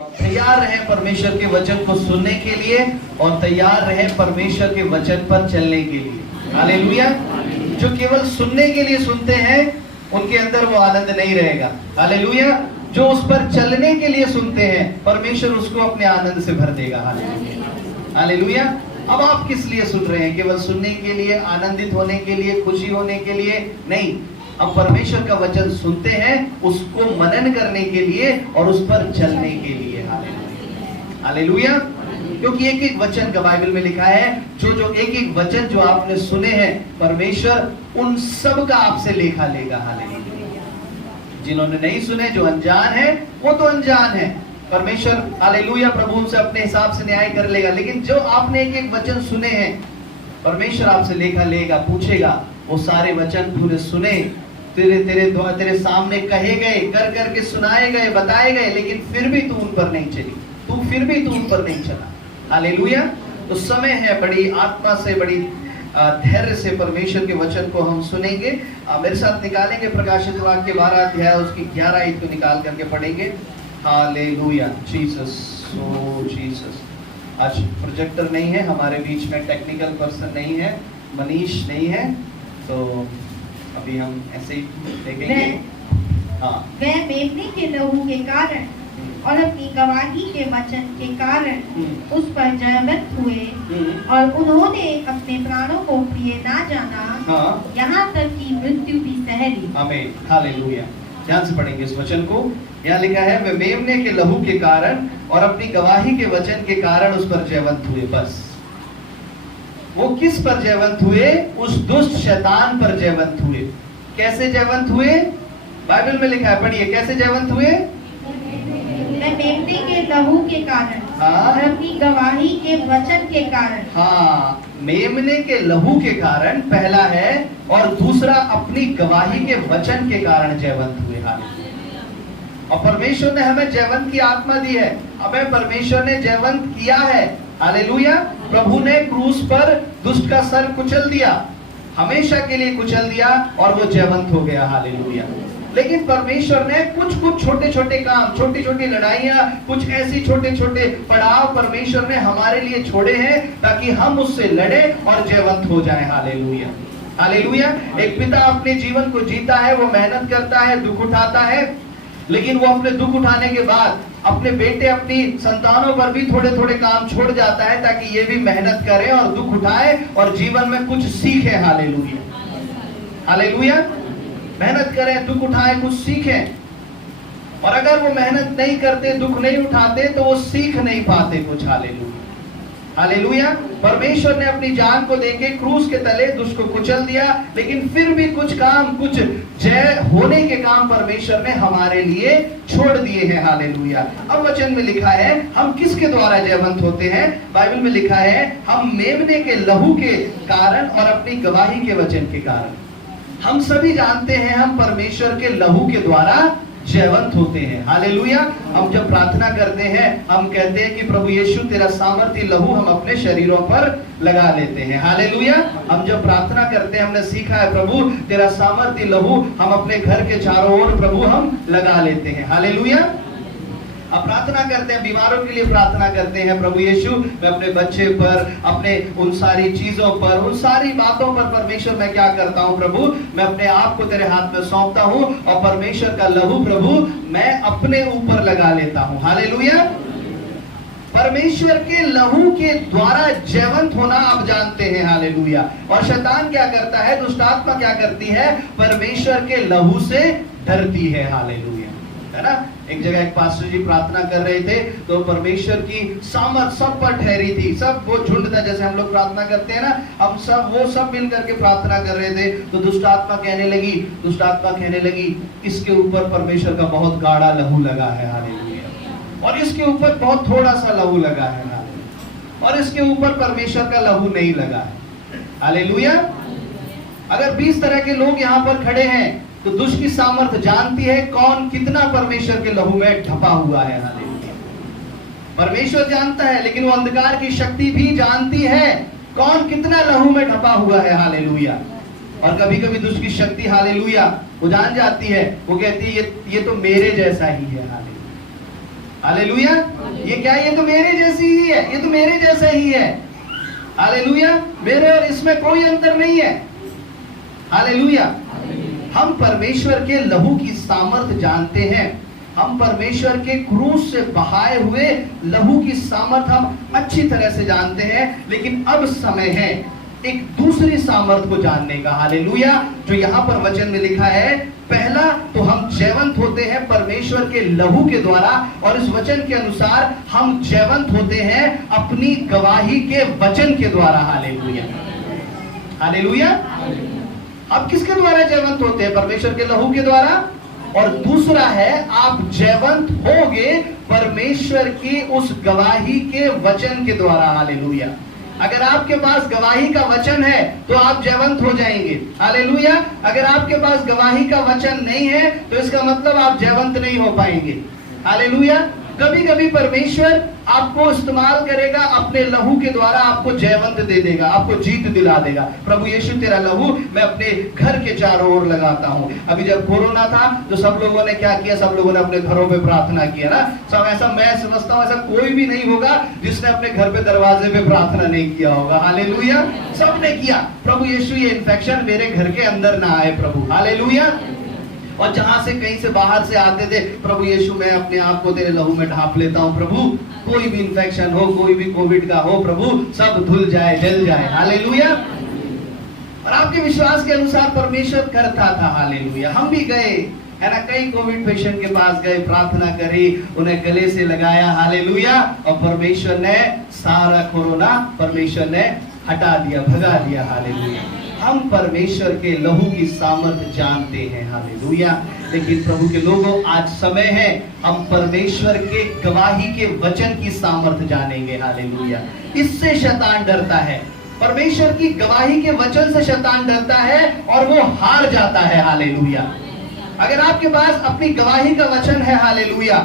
तैयार रहे परमेश्वर के वचन को सुनने के लिए और तैयार रहे परमेश्वर के वचन पर चलने के लिए। हालेलुया। जो केवल सुनने के लिए सुनते हैं उनके अंदर वो आनंद नहीं रहेगा। हालेलुया। जो उस पर चलने के लिए सुनते हैं परमेश्वर उसको अपने आनंद से भर देगा। हालेलुया। हालेलुया। अब आप किस लिए सुन रहे हैं? केवल सुनने के लिए, आनंदित होने के लिए, खुशी होने के लिए नहीं। अब परमेश्वर का वचन सुनते हैं उसको मनन करने के लिए और उस पर चलने के लिए। हालेलुया। क्योंकि एक एक वचन का बाइबल में लिखा है, जो एक एक वचन जो आपने सुने हैं परमेश्वर उन सब का आपसे लेखा लेगा। हालेलुया। जिन्होंने नहीं सुने, जो अनजान है वो तो अनजान है, परमेश्वर हालेलुया प्रभु उनसे अपने हिसाब से न्याय कर लेगा। लेकिन जो आपने एक एक वचन सुने हैं परमेश्वर आपसे लेखा लेगा, पूछेगा वो सारे वचन तूने सुने, तेरे सामने कहे गए, कर करके सुनाए गए, बताए गए, लेकिन फिर भी तू उन पर नहीं चली, फिर भी तू उन पर नहीं चला। हालेलुया। तो समय है बड़ी आत्मा से, बड़ी धैर्य से परमेश्वर के वचन को हम सुनेंगे। मेरे साथ निकालेंगे प्रकाशित वाक्य 12 अध्याय उसकी 11 आयत को निकाल करके पढ़ेंगे। हालेलुया। जीसस, ओ जीसस। आज प्रोजेक्टर नहीं है हमारे बीच में, टेक्निकल पर्सन नहीं है, मनीष नहीं है, तो अभी हम ऐसे ही देखेंगे। वह मेमने के लहू के कारण और अपनी गवाही के वचन के कारण उस पर जयवंत हुए और उन्होंने अपने प्राणों को प्रिय ना जाना, यहाँ तक कि मृत्यु भी सह ली। आमीन। हालेलुया। ध्यान से पढ़ेंगे इस वचन को। यहाँ लिखा है वे मेमने के लहू के कारण और अपनी गवाही के वचन के कारण उस पर जयवंत हुए। बस वो किस पर जयवंत हुए? उस दुष्ट शैतान पर जयवंत हुए। कैसे जयवंत हुए? बाइबल में लिखा है, पढ़िए कैसे जयवंत हुए। मेमने के लहू के कारण और अपनी गवाही के वचन के कारण। हाँ, मेमने के लहू के कारण पहला है, और दूसरा अपनी गवाही के वचन के कारण जयवंत हुए। और परमेश्वर ने हमें जयवंत की आत्मा दी है, हमें परमेश्वर ने जयवंत किया है। हालेलुया। प्रभु ने क्रूस पर दुष्ट का सर कुचल दिया, हमेशा के लिए कुचल दिया, और वो जयवंत हो गया। हालेलुया। लेकिन परमेश्वर ने कुछ छोटे छोटे काम, छोटी छोटी लड़ाइयां, कुछ ऐसी छोटे छोटे पड़ाव परमेश्वर ने हमारे लिए छोड़े हैं ताकि हम उससे लड़े और जयवंत हो जाएं। हालेलुया। हालेलुया। एक पिता अपने जीवन को जीता है, वो मेहनत करता है, दुख उठाता है, लेकिन वो अपने दुख उठाने के बाद अपने बेटे, अपनी संतानों पर भी थोड़े थोड़े काम छोड़ जाता है ताकि ये भी मेहनत करे और दुख उठाए और जीवन में कुछ सीखे। हालेलुया। हालेलुया। मेहनत करें, दुख उठाए, कुछ सीखें। और अगर वो मेहनत नहीं करते, दुख नहीं उठाते, तो वो सीख नहीं पाते कुछ। हालेलुया। हालेलुया। परमेश्वर ने अपनी जान को देके क्रूस के तले दुष्ट को कुचल दिया, लेकिन फिर भी कुछ काम, कुछ जय होने के काम परमेश्वर ने हमारे लिए छोड़ दिए हैं। हालेलुया। अब वचन में लिखा है हम किसके द्वारा जयवंत होते हैं? बाइबल में लिखा है हम मेमने के लहू के कारण और अपनी गवाही के वचन के कारण। हम सभी जानते हैं हम परमेश्वर के लहू के द्वारा जयवंत होते हैं। हालेलुया। हम जब प्रार्थना करते हैं हम कहते हैं कि प्रभु यीशु तेरा सामर्थी लहू हम अपने शरीरों पर लगा लेते हैं। हालेलुया। हम जब प्रार्थना करते हैं हमने सीखा है प्रभु तेरा सामर्थी लहू हम अपने घर के चारों ओर प्रभु हम लगा लेते हैं। हालेलुया। अब प्रार्थना करते हैं, बीमारों के लिए प्रार्थना करते हैं, प्रभु यीशु मैं अपने बच्चे पर, अपने उन सारी चीजों पर, उन सारी बातों पर परमेश्वर मैं क्या करता हूँ प्रभु, मैं अपने आप को तेरे हाथ में सौंपता हूँ और परमेश्वर का लहू प्रभु मैं अपने ऊपर लगा लेता हूँ। हालेलुया। परमेश्वर के लहू के द्वारा जयवंत होना आप जानते हैं। हालेलुया। और शैतान क्या करता है, दुष्ट आत्मा क्या करती है? परमेश्वर के लहू से डरती है। हालेलुया। है ना? एक जगह एक पास्टर जी प्रार्थना कर रहे थे तो परमेश्वर की सामर्थ सब पर ठहरी थी। सब वो झुंड था, जैसे हम लोग प्रार्थना करते हैं ना, हम सब वो सब मिल करके प्रार्थना कर रहे थे। तो दुष्ट आत्मा कहने लगी इसके ऊपर परमेश्वर का बहुत गाढ़ा लहू लगा है। हालेलुया। और इसके ऊपर बहुत थोड़ा सा लहू लगा है। हालेलुया। और इसके ऊपर परमेश्वर का लहू नहीं लगा है। हालेलुया। अगर 20 तरह के लोग यहाँ पर खड़े हैं तो दुष्ट की सामर्थ जानती है कौन कितना परमेश्वर के लहू में ढपा हुआ है। हालेलुया। परमेश्वर जानता है, लेकिन वो अंधकार की शक्ति भी जानती है कौन कितना लहू में ढपा हुआ है। हालेलुया। और कभी कभी दुष्ट की शक्ति हालेलुया वो जान जाती है, वो कहती है ये तो मेरे जैसा ही है। हालेलुया। हालेलुया। ये क्या, ये तो मेरे जैसी ही है, ये तो मेरे जैसा ही है। हालेलुया। मेरे और इसमें कोई अंतर नहीं है। हालेलुया। हम परमेश्वर के लहू की सामर्थ जानते हैं। हम परमेश्वर के क्रूस से बहाए हुए लहू की सामर्थ हम अच्छी तरह से जानते हैं। लेकिन अब समय है एक दूसरी सामर्थ को जानने का। हालेलुया। जो यहां पर वचन में लिखा है, पहला तो हम जयवंत होते हैं परमेश्वर के लहू के द्वारा, और इस वचन के अनुसार हम जयवंत होते हैं अपनी गवाही के वचन के द्वारा। हालेलुया। हालेलुया। अब किसके द्वारा जयवंत होते हैं? परमेश्वर के लहू के द्वारा। और दूसरा है, आप जयवंत होगे परमेश्वर की उस गवाही के वचन के द्वारा। हालेलुया। अगर आपके पास गवाही का वचन है तो आप जयवंत हो जाएंगे। हालेलुया। अगर आपके पास गवाही का वचन नहीं है तो इसका मतलब आप जयवंत नहीं हो पाएंगे। हालेलुया। कभी कभी परमेश्वर आपको इस्तेमाल करेगा, अपने लहू के द्वारा आपको जयवंत दे देगा, आपको जीत दिला देगा। प्रभु यीशु तेरा लहू मैं अपने घर के चारों ओर लगाता हूँ। अभी जब कोरोना था तो सब लोगों ने क्या किया? सब लोगों ने अपने घरों पे प्रार्थना किया ना। सब ऐसा, मैं समझता हूँ ऐसा कोई भी नहीं होगा जिसने अपने घर पे दरवाजे पे प्रार्थना नहीं किया होगा। हालेलुया। सबने किया, प्रभु यीशु ये इन्फेक्शन मेरे घर के अंदर ना आए प्रभु। हालेलुया। और जहां से कहीं से बाहर से आते थे, प्रभु यीशु मैं अपने आप को तेरे लहू में ढांप लेता हूं प्रभु। कोई भी इन्फेक्शन हो, कोई भी कोविड का हो प्रभु, सब धुल जाए, जल जाए। हालेलुया। और आपके विश्वास के अनुसार परमेश्वर करता था। हालेलुया। हम भी गए है ना, कई कोविड पेशेंट के पास गए, प्रार्थना करी, उन्हें गले से लगाया। हालेलुया। और परमेश्वर ने सारा कोरोना परमेश्वर ने हटा दिया, भगा दिया। हालेलुया। हम परमेश्वर के लहू की सामर्थ जानते हैं। हालेलुया। लेकिन प्रभु के लोगों, आज समय है हम परमेश्वर के गवाही के वचन की सामर्थ जानेंगे। हालेलुया। इससे शैतान डरता है। परमेश्वर की गवाही के वचन से शैतान डरता है और वो हार जाता है। हालेलुया। अगर आपके पास अपनी गवाही का वचन है, हालेलुया,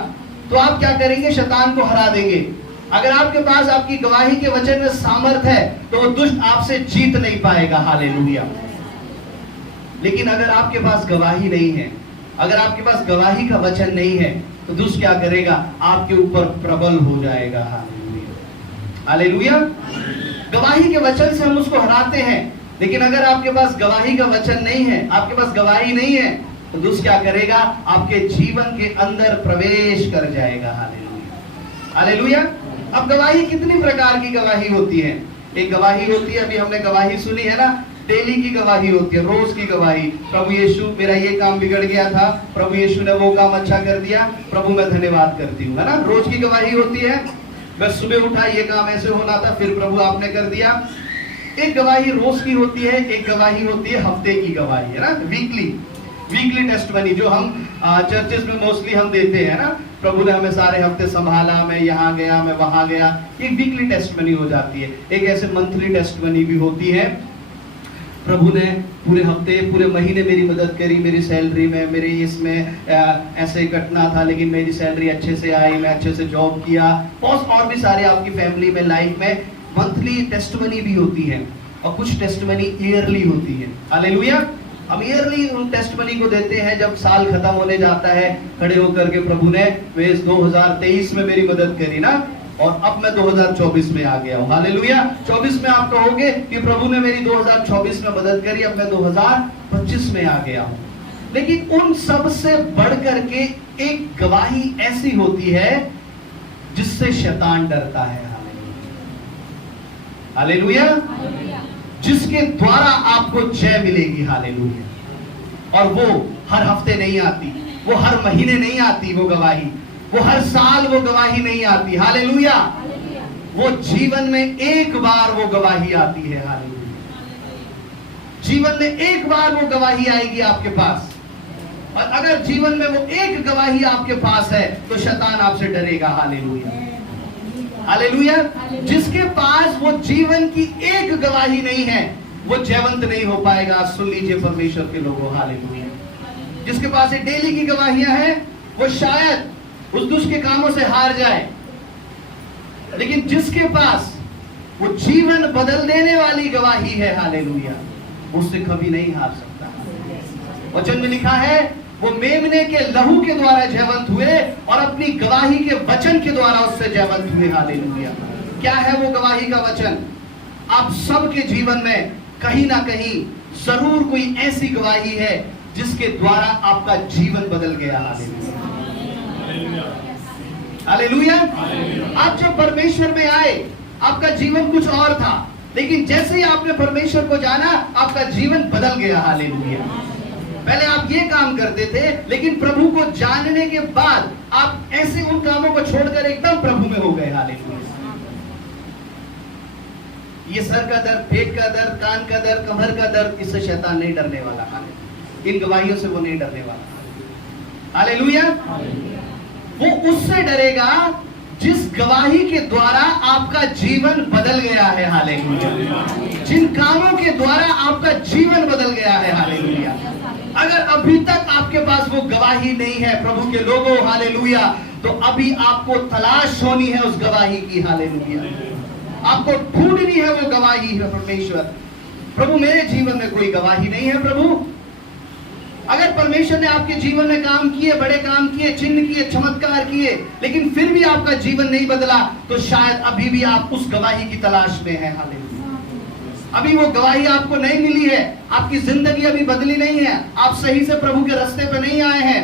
तो आप क्या करेंगे? शैतान को हरा देंगे। अगर आपके पास आपकी गवाही के वचन में सामर्थ है तो वो दुष्ट आपसे जीत नहीं पाएगा। हालेलुया। लेकिन अगर आपके पास गवाही नहीं है, अगर आपके पास गवाही का वचन नहीं है, तो दुष्ट क्या करेगा? आपके ऊपर प्रबल हो जाएगा। हालेलुया। हालेलुया। गवाही के वचन से हम उसको हराते हैं। लेकिन अगर आपके पास गवाही का वचन नहीं है, आपके पास गवाही नहीं है, तो दुष्ट क्या करेगा? आपके जीवन के अंदर प्रवेश कर जाएगा। हालेलुया। हालेलुया। अब गवाही कितनी प्रकार की गवाही होती है? एक गवाही होती है, अभी हमने गवाही सुनी है ना, डेली की गवाही होती है, रोज की गवाही। प्रभु यीशु मेरा ये काम बिगड़ गया था, प्रभु यीशु ने वो काम अच्छा कर दिया, प्रभु मैं धन्यवाद करती हूँ, है ना। रोज की गवाही होती है, मैं सुबह उठा ये काम ऐसे होना था, फिर प्रभु आपने कर दिया। एक गवाही रोज की होती है, एक गवाही होती है हफ्ते की गवाही, है ना, वीकली टेस्टमनी, जो हम चर्चेस में मोस्टली हम देते हैं ना। प्रभु ने हमें सारे हफ्ते संभाला, मैं यहाँ गया, मैं वहां गया। एक वीकली टेस्टमनी हो जाती है। एक ऐसे मंथली टेस्टमनी भी होती है, प्रभु ने पूरे हफ्ते, पूरे महीने मेरी मदद करी, मेरी सैलरी में, मेरे इसमें ऐसे कटना था लेकिन मेरी सैलरी अच्छे से आई, मैं अच्छे से जॉब किया। और भी सारे आपकी फैमिली में, लाइफ में मंथली टेस्टमनी भी होती है, और कुछ टेस्टमनी ईयरली होती है। हालेलुया। हम ईयरली उन टेस्टमनी को देते हैं जब साल खत्म होने जाता है, खड़े होकर के प्रभु ने 2023 में मेरी मदद करी ना, और अब मैं 2024 में आ गया हूँ। हालेलुया। 24 में आप कहोगे कि प्रभु ने मेरी 2024 में मदद करी, अब मैं 2025 में आ गया हूँ। लेकिन उन सब से बढ़ करके एक गवाही ऐसी होती है जिससे शैतान डरता है। हालेलुया। जिसके द्वारा आपको जय मिलेगी। हालेलुया। और वो हर हफ्ते नहीं आती, वो हर महीने नहीं आती, वो गवाही, वो हर साल वो गवाही नहीं आती। हालेलुया। वो जीवन में एक बार वो गवाही आती है। हालेलुया। जीवन में एक बार वो गवाही आएगी आपके पास, और अगर जीवन में वो एक गवाही आपके पास है तो शैतान आपसे डरेगा। हालेलुया। हालेलुया। जिसके पास वो जीवन की एक गवाही नहीं है वो जयवंत नहीं हो पाएगा। सुन लीजिए परमेश्वर के लोगों। हालेलुया। जिसके पास ये डेली की गवाहियां हैं वो शायद उस दुष्ट के कामों से हार जाए, लेकिन जिसके पास वो जीवन बदल देने वाली गवाही है, हालेलुया, उससे कभी नहीं हार सकता। वचन में लिखा है वो मेमने के लहू के द्वारा जयवंत हुए और अपनी गवाही के वचन के द्वारा उससे जयवंत हुए। हालेलुया। क्या है वो गवाही का वचन? आप सबके जीवन में कहीं ना कहीं जरूर कोई ऐसी गवाही है जिसके द्वारा आपका जीवन बदल गया। हालेलुया। आप जब परमेश्वर में आए आपका जीवन कुछ और था, लेकिन जैसे ही आपने परमेश्वर को जाना आपका जीवन बदल गया। हालेलुया। पहले आप ये काम करते थे, लेकिन प्रभु को जानने के बाद आप ऐसे उन कामों को छोड़कर एकदम प्रभु में हो गए। हालेलुया। ये सर का दर्द, पेट का दर्द, कान का दर्द, कमर का दर्द, इससे शैतान नहीं डरने वाला। हालेलुया। इन गवाहियों से वो नहीं डरने वाला। हालेलुया। वो उससे डरेगा जिस गवाही के द्वारा आपका जीवन बदल गया है। हालेलुया। जिन कामों के द्वारा आपका जीवन बदल गया है। हालेलुया। अगर अभी तक आपके पास वो गवाही नहीं है प्रभु के लोगों, हालेलुया, तो अभी आपको तलाश होनी है उस गवाही की। हालेलुया। आपको ढूंढनी है वो गवाही है। परमेश्वर, प्रभु मेरे जीवन में कोई गवाही नहीं है। प्रभु, अगर परमेश्वर ने आपके जीवन में काम किए, बड़े काम किए, चिन्ह किए, चमत्कार किए, लेकिन फिर भी आपका जीवन नहीं बदला, तो शायद अभी भी आप उस गवाही की तलाश में हैं। हालेलुया। अभी वो गवाही आपको नहीं मिली है, आपकी जिंदगी अभी बदली नहीं है, आप सही से प्रभु के रास्ते पे नहीं आए हैं।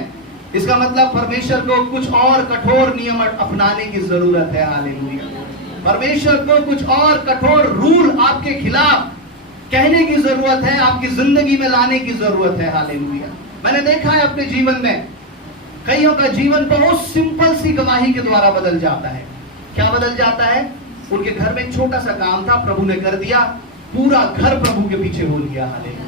इसका मतलब परमेश्वर को कुछ और कठोर नियम अपनाने की जरूरत है। हालेलुया। परमेश्वर को कुछ और कठोर रूल आपके खिलाफ कहने की जरूरत है, आपकी जिंदगी में लाने की जरूरत है। हालेलुया। मैंने देखा है अपने जीवन में कईयों का जीवन बहुत सिंपल सी गवाही के द्वारा बदल जाता है। क्या बदल जाता है? उनके घर में एक छोटा सा काम था, प्रभु ने कर दिया, पूरा घर प्रभु के पीछे हो गया। हालेलुया।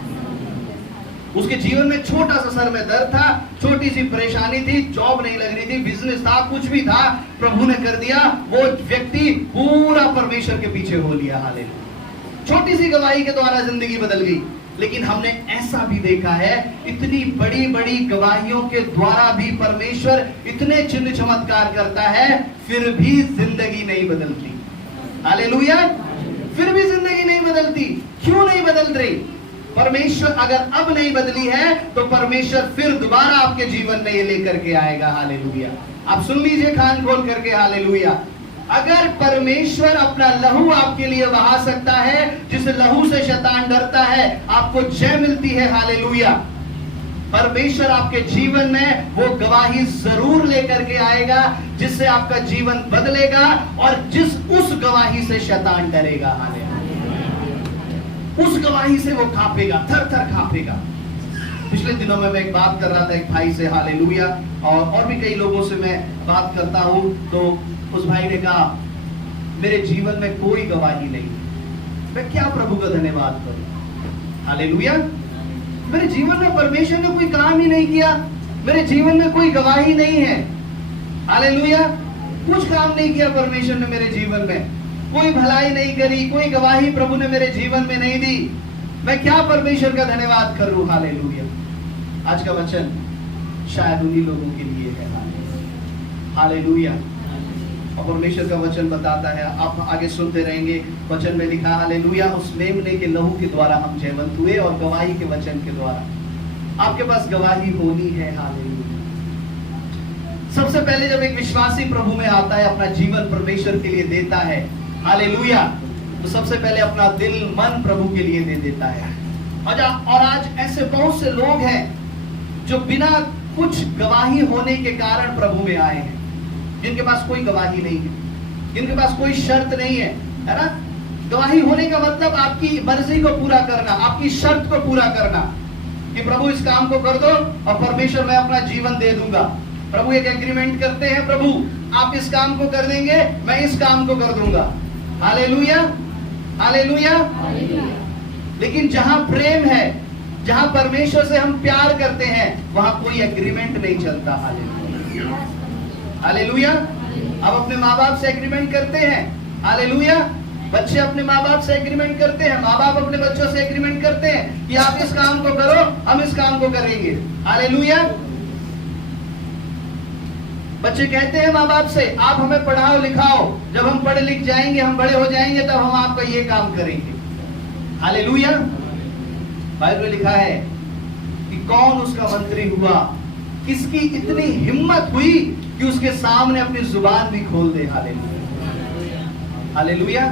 उसके जीवन में छोटा सा सर में दर्द था, छोटी सी परेशानी थी, जॉब नहीं लग रही थी, बिजनेस था, कुछ भी था, प्रभु ने कर दिया, वो व्यक्ति पूरा परमेश्वर के पीछे हो लिया। हालेलुया। छोटी सी गवाही के द्वारा जिंदगी बदल गई। लेकिन हमने ऐसा भी देखा है, इतनी बड़ी बड़ी गवाहियों के द्वारा भी परमेश्वर इतने चिन्ह चमत्कार करता है, फिर भी जिंदगी नहीं बदलती। हालेलुया। फिर भी जिंदगी नहीं बदलती। क्यों नहीं बदल रही? परमेश्वर अगर अब नहीं बदली है तो परमेश्वर फिर दोबारा आपके जीवन में ये लेकर के आएगा। हालेलुया। आप सुन लीजिए कान खोल करके। हालेलुया। अगर परमेश्वर अपना लहू आपके लिए बहा सकता है, जिस लहू से शैतान डरता है, आपको जय मिलती है। हालेलुया। परमेश्वर आपके जीवन में वो गवाही जरूर लेकर के आएगा जिससे आपका जीवन बदलेगा और उस गवाही से शैतान डरेगा। हालेलुया। उस गवाही से वो कांपेगा, थर थर कांपेगा। पिछले दिनों में मैं एक बात कर रहा था एक भाई से। हालेलुया। और भी कई लोगों से मैं बात करता हूं, तो उस भाई ने कहा मेरे जीवन में कोई गवाही नहीं, मैं क्या प्रभु का धन्यवाद करूं। हालेलुया। मेरे जीवन में परमेश्वर ने कोई काम ही नहीं किया, मेरे जीवन में कोई गवाही नहीं है। हालेलुया। कुछ काम नहीं किया परमेश्वर ने मेरे जीवन में, कोई भलाई नहीं करी, कोई गवाही प्रभु ने मेरे जीवन में नहीं दी, मैं क्या परमेश्वर का धन्यवाद करूं। हालेलुया। आज का वचन शायद उन्हीं लोगों के लिए है। हालेलुया। और परमेश्वर का वचन बताता है, आप आगे सुनते रहेंगे, वचन में लिखा हालेलुया, उस मेमने के लहू के द्वारा हम जयवंत हुए और गवाही के वचन के द्वारा। आपके पास गवाही होनी है। हालेलुया। सबसे पहले जब एक विश्वासी प्रभु में आता है, अपना जीवन परमेश्वर के लिए देता है, हालेलुया, तो सबसे पहले अपना दिल मन प्रभु के लिए दे देता है। और आज ऐसे बहुत से लोग हैं जो बिना कुछ गवाही होने के कारण प्रभु में आए हैं, जिनके पास कोई गवाही नहीं है, जिनके पास कोई शर्त नहीं है, है ना। गवाही होने का मतलब आपकी मर्जी को पूरा करना, आपकी शर्त को पूरा करना, कि प्रभु इस काम को कर दो और परमेश्वर मैं अपना जीवन दे दूंगा। प्रभु एक एग्रीमेंट करते हैं, प्रभु आप इस काम को कर देंगे, मैं इस काम को कर दूंगा। हालेलुया। हालेलुया। लेकिन जहां प्रेम है, जहां परमेश्वर से हम प्यार करते हैं, वहां कोई एग्रीमेंट नहीं चलता। हालेलुया। हालेलुया। अब अपने माँ बाप से एग्रीमेंट करते हैं। हालेलुया। बच्चे अपने माँ बाप से एग्रीमेंट करते हैं, माँ बाप अपने बच्चों से एग्रीमेंट करते हैं कि आप इस काम को करो, हम इस काम को करेंगे। हालेलुया। बच्चे कहते हैं माँ बाप से, आप हमें पढ़ाओ लिखाओ, जब हम पढ़े लिख जाएंगे, हम बड़े हो जाएंगे, तब हम आपका ये काम करेंगे। हालेलुया। बाइबल में लिखा है कि कौन उसका मंत्री हुआ किसकी इतनी हिम्मत हुई कि उसके सामने अपनी जुबान भी खोल दे। Hallelujah, hallelujah.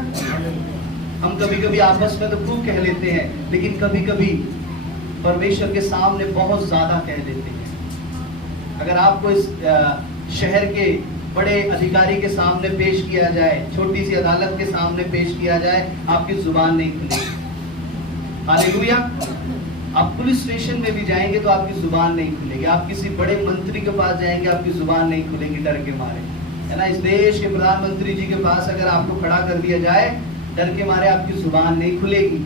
हम कभी कभी आपस में तो खूब कह लेते हैं, लेकिन कभी कभी परमेश्वर के सामने बहुत ज्यादा कह देते हैं। अगर आपको इस शहर के बड़े अधिकारी के सामने पेश किया जाए, छोटी सी अदालत के सामने पेश किया जाए, आपकी जुबान नहीं खुलेगी। हालेलुया। आप पुलिस स्टेशन में भी जाएंगे तो आपकी जुबान नहीं खुलेगी। आप किसी बड़े मंत्री के पास जाएंगे, आपकी जुबान नहीं खुलेगी डर के मारे, है ना। इस देश के प्रधानमंत्री जी के पास अगर आपको खड़ा कर दिया जाए, डर के मारे आपकी जुबान नहीं खुलेगी।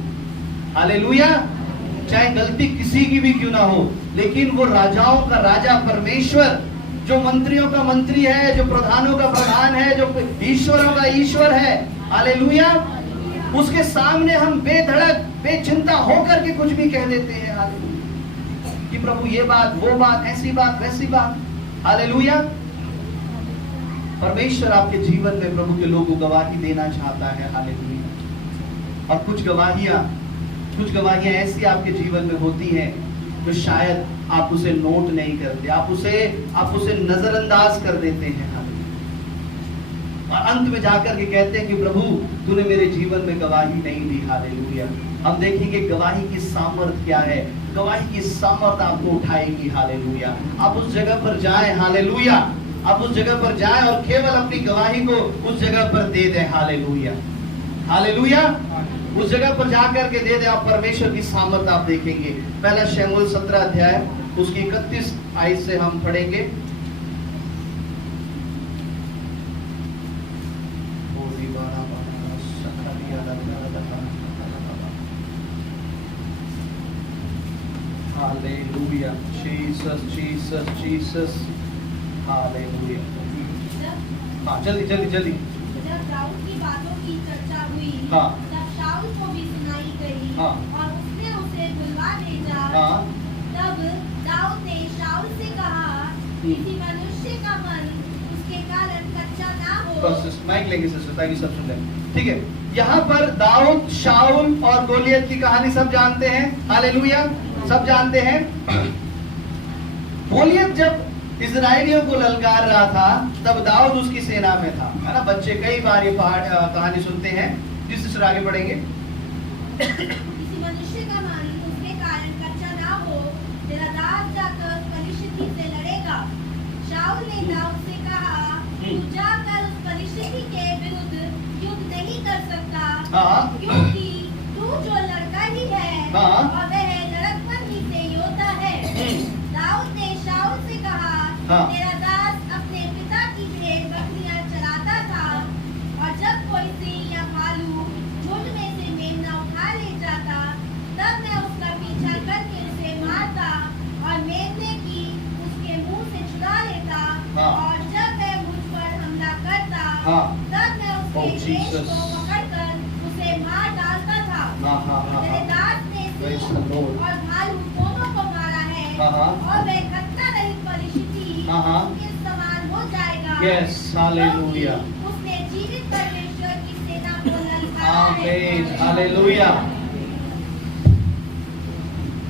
हालेलुया। चाहे गलती किसी की भी क्यों ना हो, लेकिन वो राजाओं का राजा परमेश्वर, जो मंत्रियों का मंत्री है, जो प्रधानों का प्रधान है, जो ईश्वरों का ईश्वर है, हालेलुया, उसके सामने हम बेधड़क बेचिंता होकर के कुछ भी कह देते हैं। हालेलुया। कि प्रभु ये बात, वो बात, ऐसी बात, वैसी बात। हालेलुया। परमेश्वर आपके जीवन में प्रभु के लोगों को गवाही देना चाहता है। हालेलुया। और कुछ गवाहियां ऐसी आपके जीवन में होती हैं जो शायद आप उसे नोट नहीं करते, आप उसे नजरअंदाज कर देते हैं। और अंत में जाकर के कहते हैं कि प्रभु तूने मेरे जीवन में गवाही नहीं दी। हालेलुया। हम देखेंगे गवाही की सामर्थ क्या है। गवाही की सामर्थ आपको उठाएगी। हालेलुया। आप उस जगह पर जाएं। हालेलुया। आप उस जगह पर जाएं और केवल अपनी गवाही को उस जगह पर दे दें। Hallelujah, hallelujah. उस जगह पर जाकर के दे दें, आप परमेश्वर की सामर्थ आप देखेंगे। पहला शमूएल 17 अध्याय उसकी 31 आयत से हम पढ़ेंगे। Hallelujah. Jesus Jesus Jesus. Hallelujah. हाँ, जल्दी जल्दी जल्दी। जब दाऊद की बातों की चर्चा हुई, हाँ, तब शाऊल को भी सुनाई गई, हाँ, और उसने उसे बुलवा भेजा। हाँ, तब दाऊद ने शाऊल से कहा, किसी मनुष्य का मन उसके कारण कच्चा ना हो। बस माइक लेंगे सिस्टर ताकि सब सुन लें। ठीक है, यहाँ पर दाऊद, शाऊल और गोलियत की कहानी सब जानते हैं। हालेलुया, सब जानते हैं। गोलियत जब इजराइलियों को ललकार रहा था, तब दाऊद उसकी सेना में था, है ना। बच्चे कई बार ये कहानी सुनते हैं। जिस सिस्टर आगे पढ़ेंगे। किसी मनुष्य का मन उसके कारण कच्चा ना हो, तेरा दास जाकर फलिश्ती से लड़ेगा। शाऊल ने दाऊद से कहा, तू जाकर उस फलिश्ती के विरुद्ध युद्ध नहीं कर सकता, हाँ, क्योंकि तू जो लड़का ही है, हाँ, और वह लड़कपन ही से योद्धा है। दाऊद ने शाऊल से कहा, हाँ, तेरा दास अपने पिता की भेड़ बकरियां चराता था, और जब कोई सिंह या भालू झुंड में से मेमना उठा ले जाता, तब मैं उसका पीछा करके उसे मारता और मेमने की उसके मुंह से छुड़ा लेता। हाँ, और जब वह मुझ पर हमला करता, हाँ, तब मैं उसके केश Jesus. को पकड़कर उसे मार डालता था। हाँ, हाँ, हाँ, मेरे हाँ। दास ने Praise सिंह the Lord. और भालू दोनों को मारा है, हाँ, हाँ, और वह खतना रहित फलिश्ती हाँ, हाँ, उसके समान हो जाएगा। Yes, hallelujah. क्योंकि उसने जीवित परमेश्वर की सेना को ललकारा आमीन, है। हालेलुया।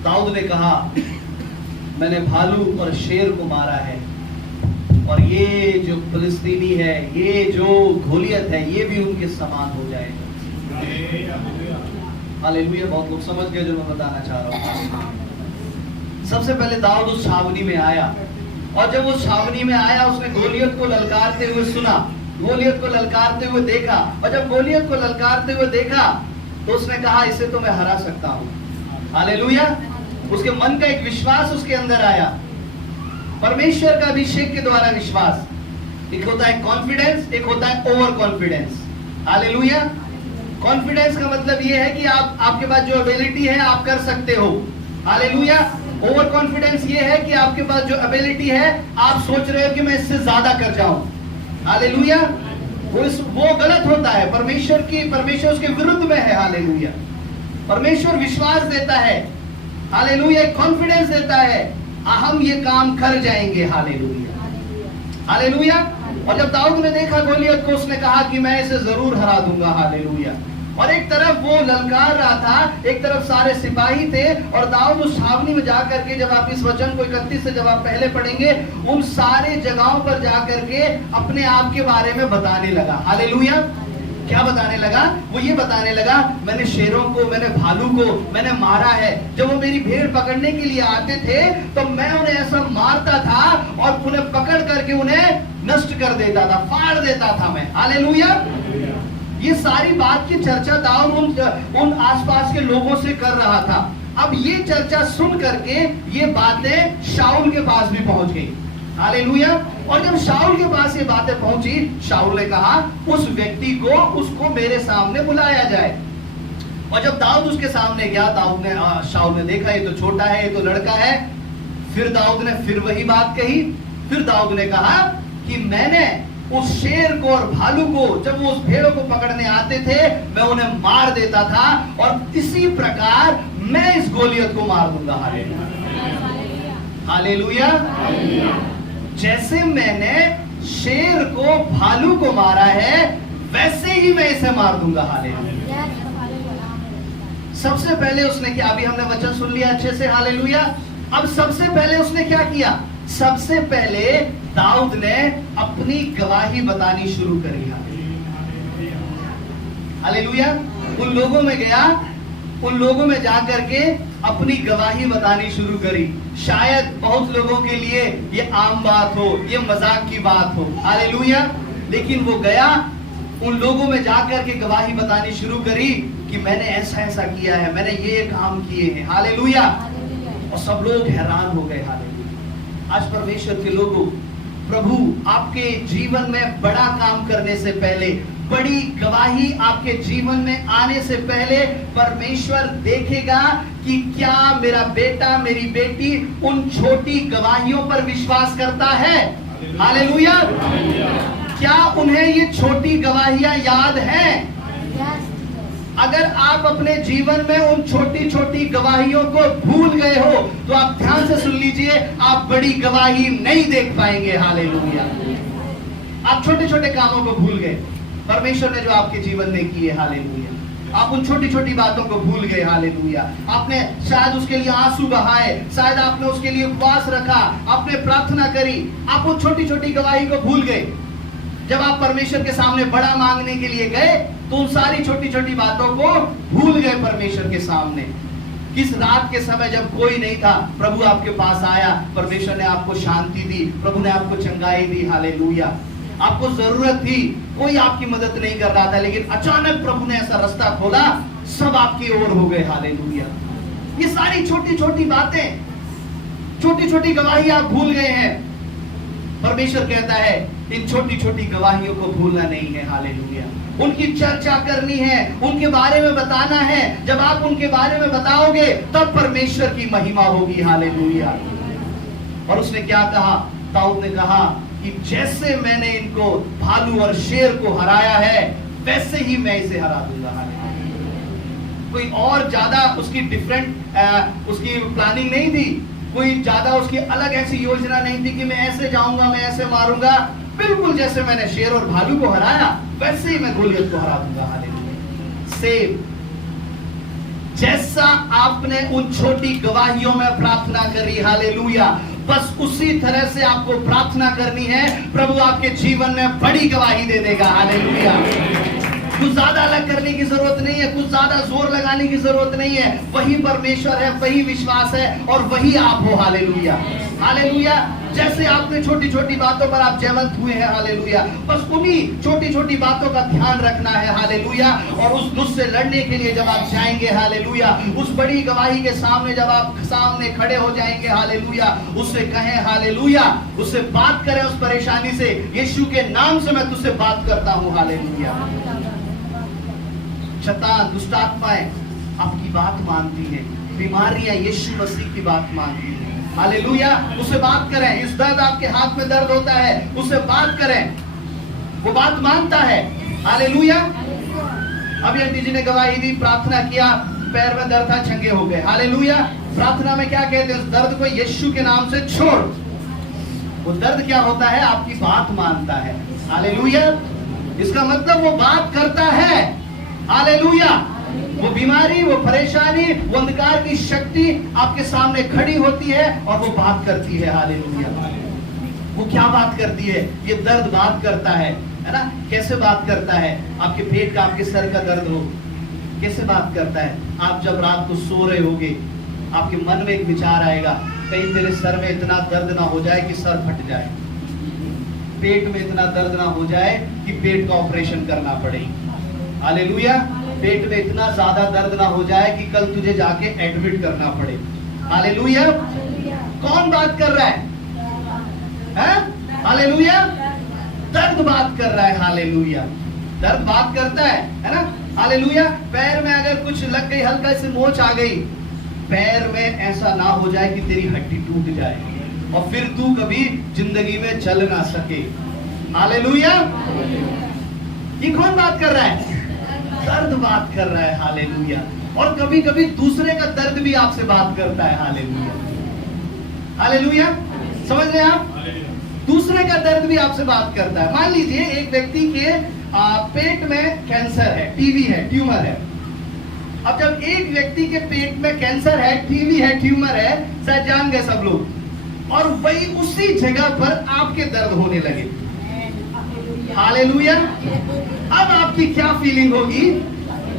दाऊद ने कहा, मैंने भालू और शेर को मारा है, और ये जो फिलिस्तीनी है, ये जो गोलियत है, ये भी उनके समान हो जाएगा। हालेलुया। बहुत लोग समझ गए जो मैं बताना चाह रहा हूँ। सबसे पहले दाऊद उस छावनी में आया, और जब वो छावनी में आया, उसने गोलियत को ललकारते हुए सुना, गोलियत को ललकारते हुए देखा, और जब गोलियत को ललकारते हुए देखा तो उसने कहा, इसे तो मैं हरा सकता हूँ। हालेलुया। उसके मन का एक विश्वास उसके अंदर आया, परमेश्वर का अभिषेक के द्वारा विश्वास। एक होता है कॉन्फिडेंस, एक होता है ओवर कॉन्फिडेंस। हालेलुया। कॉन्फिडेंस का मतलब ये है कि आपके पास जो एबिलिटी है आप कर सकते हो। हालेलुया। ओवर कॉन्फिडेंस ये है कि आपके पास जो एबिलिटी है आप सोच रहे हो कि मैं इससे ज्यादा कर जाऊं। हालेलुया। वो गलत होता है। परमेश्वर उसके विरुद्ध में है। हालेलुया। परमेश्वर विश्वास देता है। हालेलुया। कॉन्फिडेंस देता है, हम ये काम कर जाएंगे। Hallelujah, hallelujah. और जब दाऊद ने देखा गोलियत को, उसने कहा कि मैं इसे जरूर हरा दूंगा। हालेलुया। और एक तरफ वो ललकार रहा था, एक तरफ सारे सिपाही थे, और दाऊद उस छावनी में जाकर के, जब आप इस वचन को 31 से जब आप पहले पढ़ेंगे, उन सारे जगहों पर जाकर के अपने आप के बारे में बताने लगा। हालेलुया। क्या बताने लगा? वो ये बताने लगा, मैंने शेरों को, मैंने भालू को मैंने मारा है। जब वो मेरी भेड़ पकड़ने के लिए आते थे तो मैं उन्हें ऐसा मारता था और उन्हें पकड़ करके उन्हें नष्ट कर देता था, फाड़ देता था मैं। हालेलुया। ये सारी बात की चर्चा दाऊद उन आसपास के लोगों से कर रहा था। अब ये चर्चा सुन करके ये बातें शाऊल के पास भी पहुंच गई। हालेलुया। और जब शाऊल के पास ये बातें पहुंची, शाऊल ने कहा उस व्यक्ति को, उसको मेरे सामने बुलाया जाए। और जब दाऊद उसके सामने गया, दाऊद ने शाऊल ने देखा ये तो छोटा है, ये तो लड़का है। फिर दाऊद ने फिर वही बात कही। फिर दाऊद ने कहा कि मैंने उस शेर को और भालू को, जब वो उस भेड़ों को पकड़ने आते थे, मैं उन्हें मार देता था, और इसी प्रकार मैं इस गोलियत को मार दूंगा। हालेलुया। हालेलुया। जैसे मैंने शेर को, भालू को मारा है, वैसे ही मैं इसे मार दूंगा। हालेलुया। सबसे पहले उसने क्या, अभी हमने वचन सुन लिया अच्छे से। हालेलुया। अब सबसे पहले उसने क्या किया? सबसे पहले दाऊद ने अपनी गवाही बतानी शुरू करी। हालेलुया। उन लोगों में गया, उन लोगों में जाकर के अपनी गवाही बतानी शुरू करी। शायद बहुत लोगों के लिए ये आम बात हो, ये मजाक की बात हो। हालेलुया। लेकिन वो गया, उन लोगों में जाकर के गवाही बतानी शुरू करी कि मैंने ऐसा ऐसा किया है, मैंने ये काम किए हैं। हालेलुया। और सब लोग हैरान हो गए। हालेलुया। आज परमेश्वर के लोगों, प्रभु आपके जीवन में बड़ा काम करने से पहले, बड़ी गवाही आपके जीवन में आने से पहले, परमेश्वर देखेगा कि क्या मेरा बेटा, मेरी बेटी उन छोटी गवाहियों पर विश्वास करता है। हालेलुया। क्या उन्हें ये छोटी गवाहियां याद हैं? अगर आप अपने जीवन में उन छोटी छोटी गवाहियों को भूल गए हो तो आप ध्यान से सुन लीजिए, आप बड़ी गवाही नहीं देख पाएंगे। हालेलुया। आप छोटे छोटे कामों को भूल गए, परमेश्वर ने जो आपके जीवन में किए। हालेलुया। आप उन छोटी छोटी बातों को भूल गए। हालेलुया। आपने शायद उसके लिए आंसू बहाए, शायद आपने उसके लिए उपवास रखा, आपने प्रार्थना करी, आप उन छोटी छोटी गवाही को भूल गए। जब आप परमेश्वर के सामने बड़ा मांगने के लिए गए तो उन सारी छोटी छोटी बातों को भूल गए परमेश्वर के सामने। किस रात के समय जब कोई नहीं था, प्रभु आपके पास आया, परमेश्वर ने आपको शांति दी, प्रभु ने आपको चंगाई दी। हालेलुया। आपको जरूरत थी, कोई आपकी मदद नहीं कर रहा था, लेकिन अचानक प्रभु ने ऐसा रास्ता खोला, सब आपकी ओर हो गए। हालेलुया। ये सारी छोटी छोटी बातें, छोटी छोटी गवाही आप भूल गए हैं। परमेश्वर कहता है इन छोटी छोटी गवाहियों को भूलना नहीं है। हालेलुया। उनकी चर्चा करनी है, उनके बारे में बताना है। जब आप उनके बारे में बताओगे तब परमेश्वर की महिमा होगी। हालेलुया। और उसने क्या कहा? दाऊद ने कहा कि जैसे मैंने इनको, भालू और शेर को हराया है, वैसे ही मैं इसे हरा दूंगा। हालेलुया। कोई और ज्यादा उसकी डिफरेंट उसकी प्लानिंग नहीं थी, कोई ज्यादा उसकी अलग ऐसी योजना नहीं थी कि मैं ऐसे जाऊंगा, मैं ऐसे मारूंगा। बिल्कुल जैसे मैंने शेर और भालू को हराया, वैसे ही मैं गोलियत को हरा दूंगा। हालेलुया। सेम जैसा आपने उन छोटी गवाहियों में प्रार्थना करी। हालेलुया। बस उसी तरह से आपको प्रार्थना करनी है, प्रभु आपके जीवन में बड़ी गवाही दे देगा। हालेलुया। कुछ ज्यादा अलग करने की जरूरत नहीं है, कुछ ज्यादा जोर लगाने की जरूरत नहीं है। वही परमेश्वर है, वही विश्वास है, और वही आप हो। हालेलुया। हालेलुया। जैसे आपने छोटी छोटी बातों पर आप जयवंत हुए हैं। हालेलुया। बस उन्हीं छोटी छोटी बातों का ध्यान रखना है। हालेलुया। और उस दुष्ट से लड़ने के लिए जब आप जाएंगे, हालेलुया, उस बड़ी गवाही के सामने जब आप सामने खड़े हो जाएंगे, हालेलुया, उससे कहें, हालेलुया, उससे बात करें उस परेशानी से, यीशु के नाम से मैं तुझसे बात करता हूं। हालेलुया। शैतान, दुष्ट आत्माएं आपकी बात मानती है, बीमारियां यीशु मसीह की बात मानती है। हालेलुया। उससे बात करें। इस दर्द, आपके हाथ में दर्द होता है, उससे बात करें, वो बात मानता है। हालेलुया। अभी आंटी जी ने गवाही दी, प्रार्थना किया, पैर में दर्द था, चंगे हो गए। हालेलुया। प्रार्थना में क्या कहते हैं? उस दर्द को यीशु के नाम से छोड़। वो दर्द क्या होता है? आपकी बात मानता है। हालेलुया। इसका मतलब वो बात करता है। हालेलुया। वो बीमारी, वो परेशानी, वो अंधकार की शक्ति आपके सामने खड़ी होती है और वो बात करती है। हालेलुया। वो क्या बात करती है? ये दर्द बात करता है ना? कैसे बात करता है? आपके पेट का, आपके सर का दर्द हो, कैसे बात करता है? आप जब रात को सो रहे होगे, आपके मन में एक विचार आएगा, कहीं तेरे सर में इतना दर्द ना हो जाए कि सर फट जाए, पेट में इतना दर्द ना हो जाए कि पेट का ऑपरेशन करना पड़े। हालेलुया। पेट में इतना ज्यादा दर्द ना हो जाए कि कल तुझे जाके एडमिट करना पड़े। हालेलुया। कौन बात कर रहा है? हालेलुया। दर्द बात कर रहा है। हालेलुया। दर्द बात करता है ना? हालेलुया। पैर में अगर कुछ लग गई, हल्का सी मोच आ गई, पैर में ऐसा ना हो जाए कि तेरी हड्डी टूट जाए और फिर तू कभी जिंदगी में चल ना सके। हालेलुया। ये कौन बात कर रहा है? दर्द बात कर रहा है। हालेलुया। और कभी कभी दूसरे का दर्द भी आपसे बात करता है। हालेलुया। हालेलुया। समझ रहे हैं आप? दूसरे का दर्द भी आपसे बात करता है। मान लीजिए एक व्यक्ति के पेट में कैंसर है, टीबी है, ट्यूमर है। अब जब एक व्यक्ति के पेट में कैंसर है, टीबी है, ट्यूमर है, शायद जान गए सब लोग, और वही उसी जगह पर आपके दर्द होने लगे। हालेलुया। अब आपकी क्या फीलिंग होगी?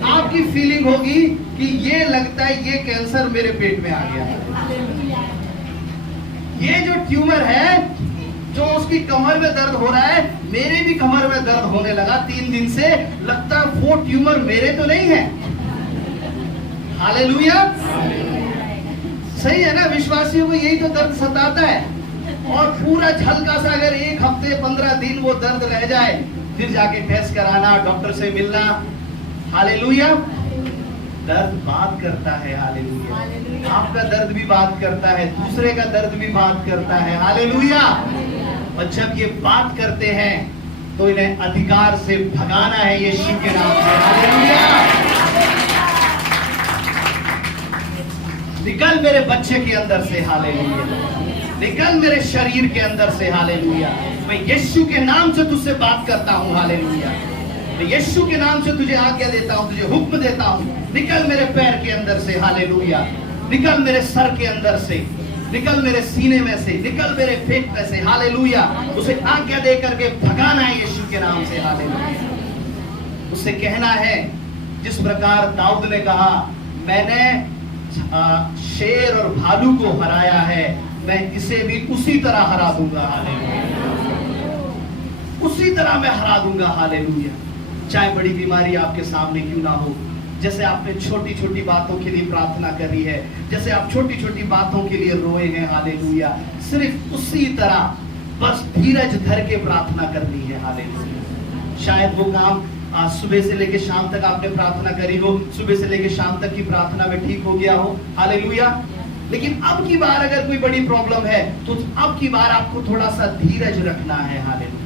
आपकी फीलिंग होगी कि ये लगता है ये कैंसर मेरे पेट में आ गया। ये जो ट्यूमर है, जो उसकी कमर में दर्द हो रहा है, मेरे भी कमर में दर्द होने लगा 3 दिन से, लगता है वो ट्यूमर मेरे तो नहीं है। हालेलुया। सही है ना? विश्वासियों को यही तो दर्द सताता है। और पूरा हल्का सा अगर 1 हफ्ते 15 दिन वो दर्द रह जाए, फिर जाके टेस्ट कराना, डॉक्टर से मिलना। हालेलुया। दर्द बात करता है। हालेलुया। आपका दर्द भी बात करता है, दूसरे का दर्द भी बात करता है। हालेलुया। और जब ये बात करते हैं तो इन्हें अधिकार से भगाना है यीशु के नाम से। हालेलुया। निकल मेरे बच्चे के अंदर से। हालेलुया। निकल मेरे शरीर के अंदर से। हालेलुया। मैं यीशु के नाम से तुझसे बात करता हूँ। हालेलुया। मैं यीशु के नाम से तुझे आज्ञा देता हूँ, तुझे हुक्म देता हूँ, निकल मेरे पैर के अंदर से। हालेलुया। निकल मेरे सर के अंदर से, निकल मेरे सीने में से, निकल मेरे पेट में से। हालेलुया। उसे आज्ञा दे करके भगाना है यीशु के नाम से। हालेलुया। उसे कहना है जिस प्रकार दाऊद ने कहा, मैंने शेर और भालू को हराया है, मैं इसे भी उसी तरह हरा दूंगा। हालेलुया। उसी तरह मैं हरा दूंगा। हालेलुया। चाहे बड़ी बीमारी आपके सामने क्यों ना हो, जैसे आपने छोटी छोटी बातों के लिए प्रार्थना करी है, जैसे आप छोटी छोटी बातों के लिए रोए हैं। हालेलुया। सिर्फ उसी तरह बस धीरज धर के प्रार्थना करनी है। हालेलुया। शायद वो काम सुबह से लेके शाम तक आपने प्रार्थना करी हो, सुबह से लेके शाम तक की प्रार्थना में ठीक हो गया हो। हालेलुया। लेकिन अब की बार अगर कोई बड़ी प्रॉब्लम है तो अब की बार आपको थोड़ा सा धीरज रखना है। हालेलुया।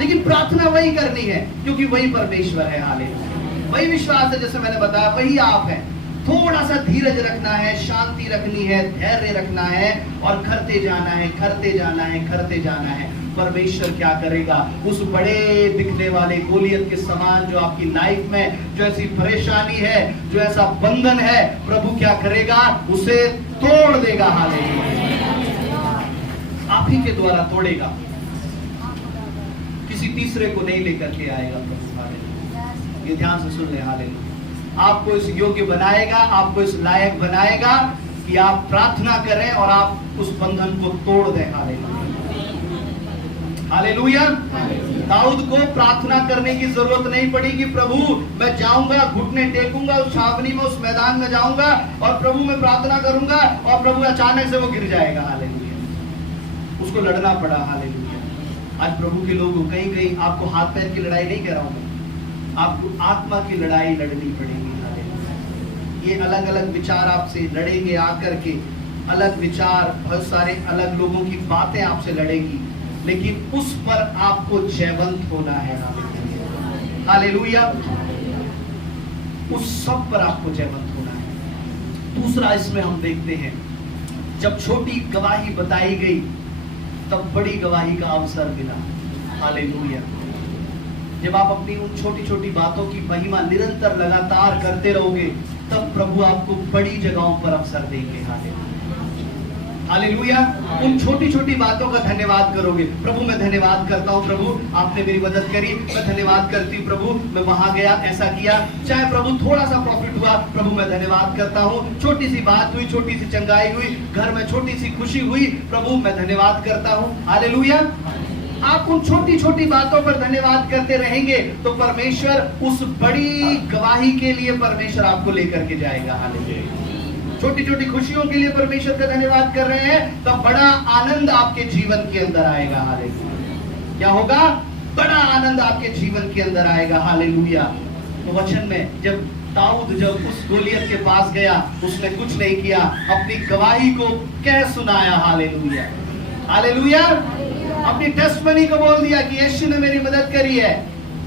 लेकिन प्रार्थना वही करनी है क्योंकि वही परमेश्वर है। हालेलुया। वही विश्वास है, जैसे मैंने बताया, वही आप हैं। थोड़ा सा धीरज रखना है, शांति रखनी है, धैर्य रखना है और करते जाना है, करते जाना है, करते जाना है। परमेश्वर क्या करेगा? उस बड़े दिखने वाले गोलियत के समान जो आपकी लाइफ में जो ऐसी परेशानी है, जो ऐसा बंधन है, प्रभु क्या करेगा? उसे तोड़ देगा। हालेलुया। आप ही के द्वारा तोड़ेगा, किसी तीसरे को नहीं लेकर के आएगा प्रभु। हालेलुया। ये ध्यान से सुन ले। हालेलुया। आपको इस योग्य बनाएगा, आपको इस लायक बनाएगा कि आप प्रार्थना करें और आप उस बंधन को तोड़ दें। हालेलुया। हालेलुया। दाऊद को प्रार्थना करने की जरूरत नहीं पड़ी कि प्रभु मैं जाऊंगा, घुटने टेकूंगा उस छावनी में, उस मैदान में जाऊंगा और प्रभु मैं प्रार्थना करूंगा और प्रभु अचानक से वो गिर जाएगा। हालेलुया। उसको लड़ना पड़ा। हालेलुया। आज प्रभु के लोग कहीं कहीं आपको हाथ पैर की लड़ाई नहीं कह रहा हूं, आपको आत्मा की लड़ाई लड़नी पड़ेगी। ये अलग अलग विचार आपसे लड़ेंगे आकर के, अलग विचार, बहुत सारे अलग लोगों की बातें आपसे लड़ेगी, लेकिन उस पर आपको जयवंत होना है। हालेलुया। उस सब पर आपको जयवंत होना है। दूसरा इसमें हम देखते हैं, जब छोटी गवाही बताई गई तब बड़ी गवाही का अवसर मिला। हालेलुया। जब आप अपनी उन छोटी छोटी बातों की महिमा निरंतर लगातार करते रहोगे, तब प्रभु आपको बड़ी जगहों पर अवसर देंगे। हालेलुया। उन छोटी छोटी बातों का धन्यवाद करोगे। प्रभु मैं धन्यवाद करता हूँ, प्रभु आपने मेरी मदद करी, मैं धन्यवाद करती हूँ प्रभु, मैं वहां गया ऐसा किया, चाहे प्रभु थोड़ा सा प्रॉफिट हुआ, प्रभु मैं धन्यवाद करता हूँ। छोटी सी बात हुई, छोटी सी चंगाई हुई, घर में छोटी सी खुशी हुई, प्रभु मैं धन्यवाद करता हूँ। हालेलुया। आप उन छोटी छोटी बातों पर धन्यवाद करते रहेंगे तो परमेश्वर उस बड़ी गवाही के लिए परमेश्वर आपको लेकर के जाएगा। हालेलुया। छोटी छोटी खुशियों के लिए परमेश्वर का धन्यवाद कर रहे हैं तो बड़ा आनंद आपके जीवन के अंदर आएगा। हालेलुया। क्या होगा? बड़ा आनंद आपके जीवन के अंदर आएगा। हालेलुया। तो वचन में जब दाऊद जब उस गोलियत के पास गया, उसने कुछ नहीं किया, अपनी गवाही को कह सुनाया। हालेलुया। हालेलुया। अपनी टेस्टमनी को बोल दिया कि यीशु ने मेरी मदद करी है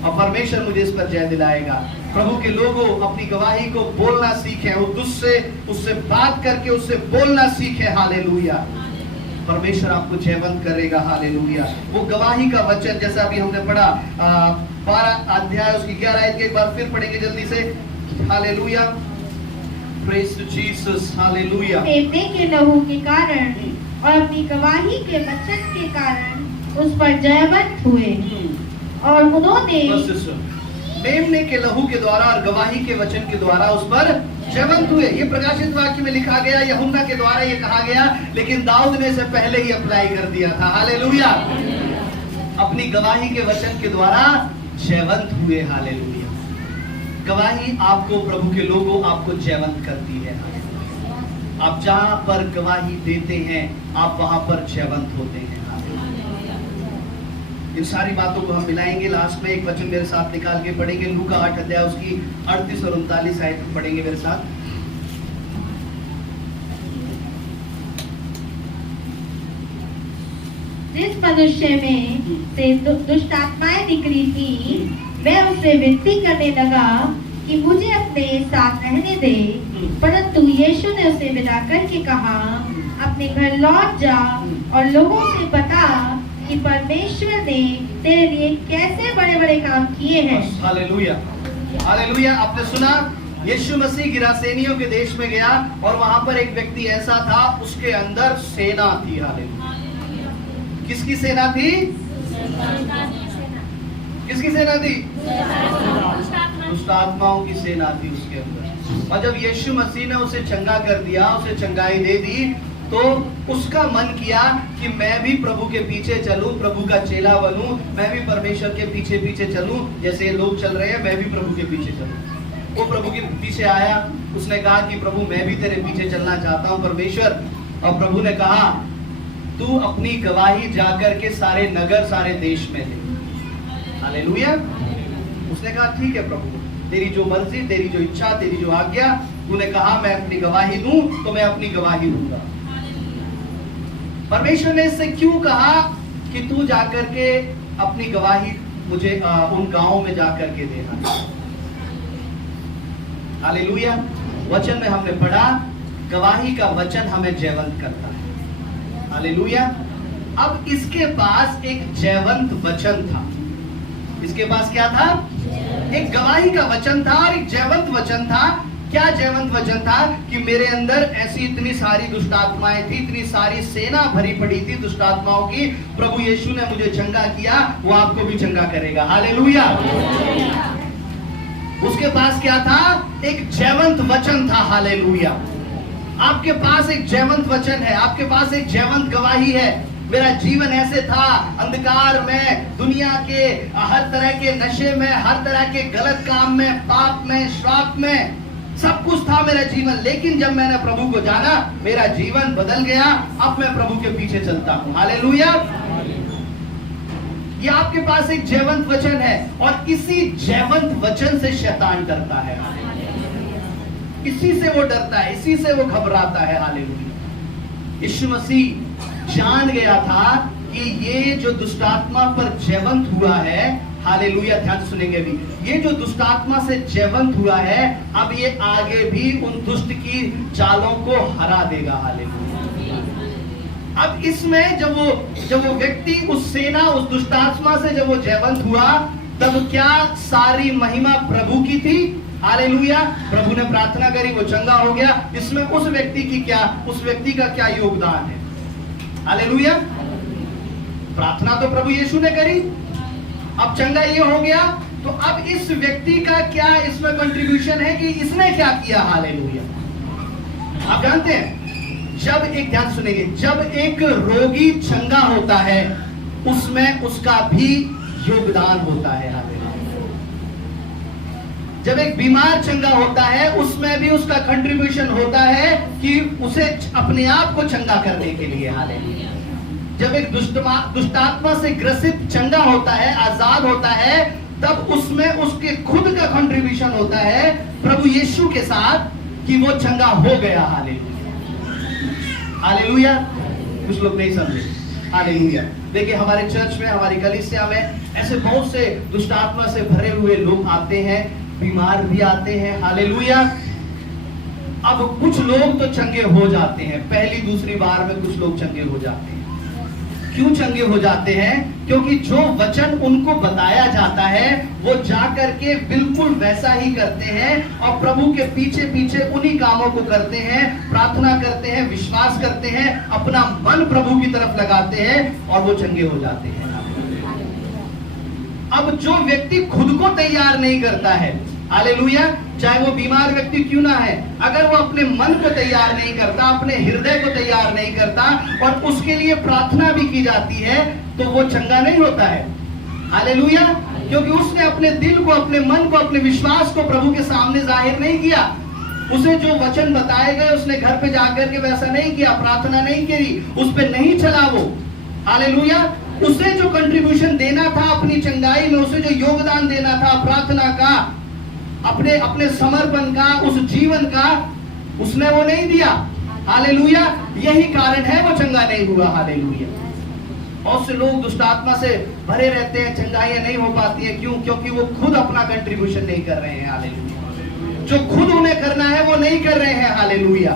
और परमेश्वर मुझे इस पर जय दिलाएगा। प्रभु के लोगों अपनी गवाही को बोलना सीखें, उससे बात करके उससे बोलना सीखें। हालेलुया। परमेश्वर आपको जयवंत करेगा। हालेलुया। वो गवाही का वचन जैसा अभी हमने पढ़ा 12 अध्याय उसकी 11 आयत के एक बार फिर पढ़ेंगे जल्दी से। Hallelujah. Praise to Jesus. Hallelujah. मेमने के लहू के कारण और अपनी गवाही के वचन के कारण उस पर जयवंत हुए और उन्होंने मेमने के लहू के द्वारा और गवाही के वचन के द्वारा उस पर जयवंत हुए। ये प्रकाशित वाक्य में लिखा गया, यूहन्ना के द्वारा ये कहा गया, लेकिन दाऊद ने इसे पहले ही अप्लाई कर दिया था। हालेलुया। अपनी गवाही के वचन के द्वारा जयवंत हुए। हालेलुया। गवाही आपको, प्रभु के लोगों आपको जयवंत करती है। आप जहां पर गवाही देते हैं आप वहां पर जयवंत होते हैं। इन सारी बातों को हम मिलाएंगे। लास्ट में एक वचन मेरे साथ निकाल के पढ़ेंगे, लूका 8 अध्याय उसकी 38 और 39 आयत पढ़ेंगे मेरे साथ। जिस मनुष्य में से दुष्ट आत्माएं निकली थी, मैं उससे विनती करने लगा कि मुझे अपने साथ रहने दे, परंतु यीशु ने उसे विदा करके कहा, अपने घर लौट जा और लोगों से बता कि परमेश्वर ने तेरे लिए कैसे बड़े बड़े काम किए हैं। हालेलुया। हालेलुया। आपने सुना, यीशु मसीह गिरासेनियों के देश में गया और वहां पर एक व्यक्ति ऐसा था, उसके अंदर सेना थी। हालेलुया। किसकी सेना थी? किसकी सेना थी? दुष्ट आत्माओं की सेना थी उसके अंदर। और जब यीशु मसीह ने उसे चंगा कर दिया, उसे चंगाई दे दी, तो उसका मन किया कि मैं भी प्रभु के पीछे चलूं, प्रभु का चेला बनूं, मैं भी परमेश्वर के पीछे पीछे चलूं, जैसे ये लोग चल रहे हैं मैं भी प्रभु के पीछे चलूं। वो प्रभु के पीछे आया, उसने कहा कि प्रभु मैं भी तेरे पीछे चलना चाहता हूं परमेश्वर। और प्रभु ने कहा तू अपनी गवाही जाकर के सारे नगर सारे देश में दे। हालेलुया। उसने कहा ठीक है प्रभु, तेरी जो मर्जी, तेरी जो इच्छा, तेरी जो आज्ञा, तूने कहा मैं अपनी गवाही दूं तो मैं अपनी गवाही दूंगा। परमेश्वर ने इससे क्यों कहा कि तू जाकर के अपनी गवाही मुझे उन गांवों में जाकर के देना। हालेलुया। वचन में हमने पढ़ा गवाही का वचन हमें जयवंत करता है। हालेलुया। अब इसके पास एक जयवंत वचन था। इसके पास क्या था? एक गवाही का वचन था और एक जयवंत वचन था। क्या जयवंत वचन था? कि मेरे अंदर ऐसी इतनी सारी दुष्ट आत्माएं थी, इतनी सारी सेना भरी पड़ी थी दुष्ट आत्माओं की, प्रभु यीशु ने मुझे चंगा किया, वो आपको भी चंगा करेगा। हालेलुया। उसके पास क्या था? एक जयवंत वचन था। हालेलुया। आपके पास एक जयवंत वचन है, आपके पास एक जयवंत गवाही है। मेरा जीवन ऐसे था, अंधकार में, दुनिया के हर तरह के नशे में, हर तरह के गलत काम में, पाप में, श्राप में, सब कुछ था मेरा जीवन। लेकिन जब मैंने प्रभु को जाना, मेरा जीवन बदल गया। अब मैं प्रभु के पीछे चलता हूं। हालेलुया। ये आपके पास एक जयवंत वचन है और इसी जयवंत वचन से शैतान डरता है। इसी से वो डरता है, इसी से वो घबराता है। हालेलुया। यीशु मसीह जान गया था कि ये जो दुष्टात्मा पर जयवंत हुआ है, हालेलुया, ध्यान सुनेंगे भी, ये जो दुष्टात्मा से जयवंत हुआ है, अब ये आगे भी उन दुष्ट की चालों को हरा देगा। हालेलुया। अब इसमें जब वो व्यक्ति, उस सेना, उस दुष्टात्मा से जब वो जयवंत हुआ, तब क्या सारी महिमा प्रभु की थी? हालेलुया। प्रभु ने प्रार्थना करी, वो चंगा हो गया। इसमें उस व्यक्ति का क्या योगदान है? हालेलुया। प्रार्थना तो प्रभु यीशु ने करी, अब चंगा ये हो गया, तो अब इस व्यक्ति का क्या इसमें कंट्रीब्यूशन है कि इसने क्या किया? हालेलुया। आप जानते हैं, ध्यान सुनेंगे, जब एक रोगी चंगा होता है उसमें उसका भी योगदान होता है। हालेलुया। जब एक बीमार चंगा होता है उसमें भी उसका कंट्रीब्यूशन होता है कि उसे अपने आप को चंगा करने के लिए। हालेलुया। जब एक दुष्टात्मा से ग्रसित चंगा होता है, आजाद होता है, तब उसमें उसके खुद का कंट्रीब्यूशन होता है प्रभु यीशु के साथ कि वो चंगा हो गया। हालेलुया। हालेलुया। कुछ लोग नहीं समझे। हालेलुया। देखिए, हमारे चर्च में, हमारी कलीसिया में ऐसे बहुत से दुष्टात्मा से भरे हुए लोग आते हैं, बीमार भी आते हैं। हालेलुया। अब कुछ लोग तो चंगे हो जाते हैं, पहली दूसरी बार में कुछ लोग चंगे हो जाते हैं। क्यों चंगे हो जाते हैं? क्योंकि जो वचन उनको बताया जाता है वो जाकर के बिल्कुल वैसा ही करते हैं और प्रभु के पीछे पीछे उन्हीं कामों को करते हैं, प्रार्थना करते हैं, विश्वास करते हैं, अपना मन प्रभु की तरफ लगाते हैं और वो चंगे हो जाते हैं। अब जो व्यक्ति खुद को तैयार नहीं करता है, हालेलुया, चाहे वो बीमार व्यक्ति क्यों ना है, अगर वो अपने मन को तैयार नहीं करता, अपने हृदय को तैयार नहीं करता और उसके लिए प्रार्थना भी की जाती है, तो वो चंगा नहीं होता है। हालेलुया। क्योंकि उसने अपने दिल को, अपने मन को, अपने विश्वास को प्रभु के सामने जाहिर नहीं किया। उसे जो वचन बताए गए उसने घर पे जाकर के वैसा नहीं किया, प्रार्थना नहीं करी, उस पे नहीं चला वो। हालेलुया। उसे जो कंट्रीब्यूशन देना था अपनी चंगाई में, उसे जो योगदान देना था प्रार्थना का, अपने समर्पण का, उस जीवन का, उसने वो नहीं दिया। हालेलुया। यही कारण है वो चंगा नहीं हुआ। हालेलुया। बहुत से लोग दुष्टात्मा से भरे रहते हैं, चंगाइयां नहीं हो पाती है। क्यों? क्योंकि वो खुद अपना कंट्रीब्यूशन नहीं कर रहे हैं। हालेलुया। जो खुद उन्हें करना है वो नहीं कर रहे हैं। हालेलुया।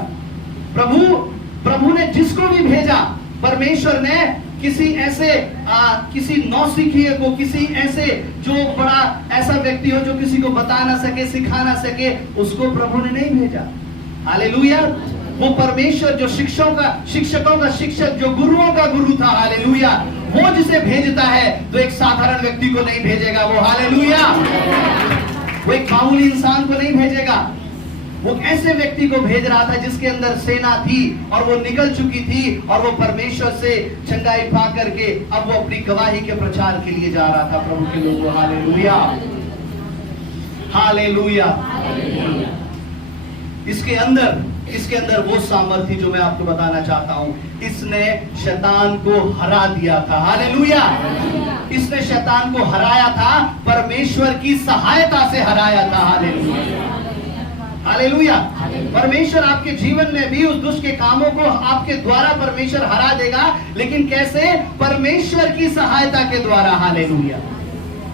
प्रभु ने जिसको भी भेजा, परमेश्वर ने किसी नौसिखिए को, किसी ऐसे जो बड़ा ऐसा व्यक्ति हो जो किसी को बता ना सके, सिखा ना सके, उसको प्रभु ने नहीं भेजा। हालेलुया। वो परमेश्वर जो शिक्षकों का शिक्षक, जो गुरुओं का गुरु था, हालेलुया, वो जिसे भेजता है तो एक साधारण व्यक्ति को नहीं भेजेगा वो। हालेलुया। वो एक मामूली इंसान को नहीं भेजेगा, वो ऐसे व्यक्ति को भेज रहा था जिसके अंदर सेना थी और वो निकल चुकी थी और वो परमेश्वर से चंगाई पा करके अब वो अपनी गवाही के प्रचार के लिए जा रहा था प्रभु के लोगों। हालेलुया। हालेलुया। इसके अंदर वो सामर्थ्य जो मैं आपको बताना चाहता हूं, इसने शैतान को हरा दिया था। हालेलुया। इसने शैतान को हराया था, परमेश्वर की सहायता से हराया था। हालेलुया। हालेलुया। परमेश्वर आपके जीवन में भी उस दुष्ट के कामों को आपके द्वारा परमेश्वर हरा देगा, लेकिन कैसे? परमेश्वर की सहायता के द्वारा। हालेलुया।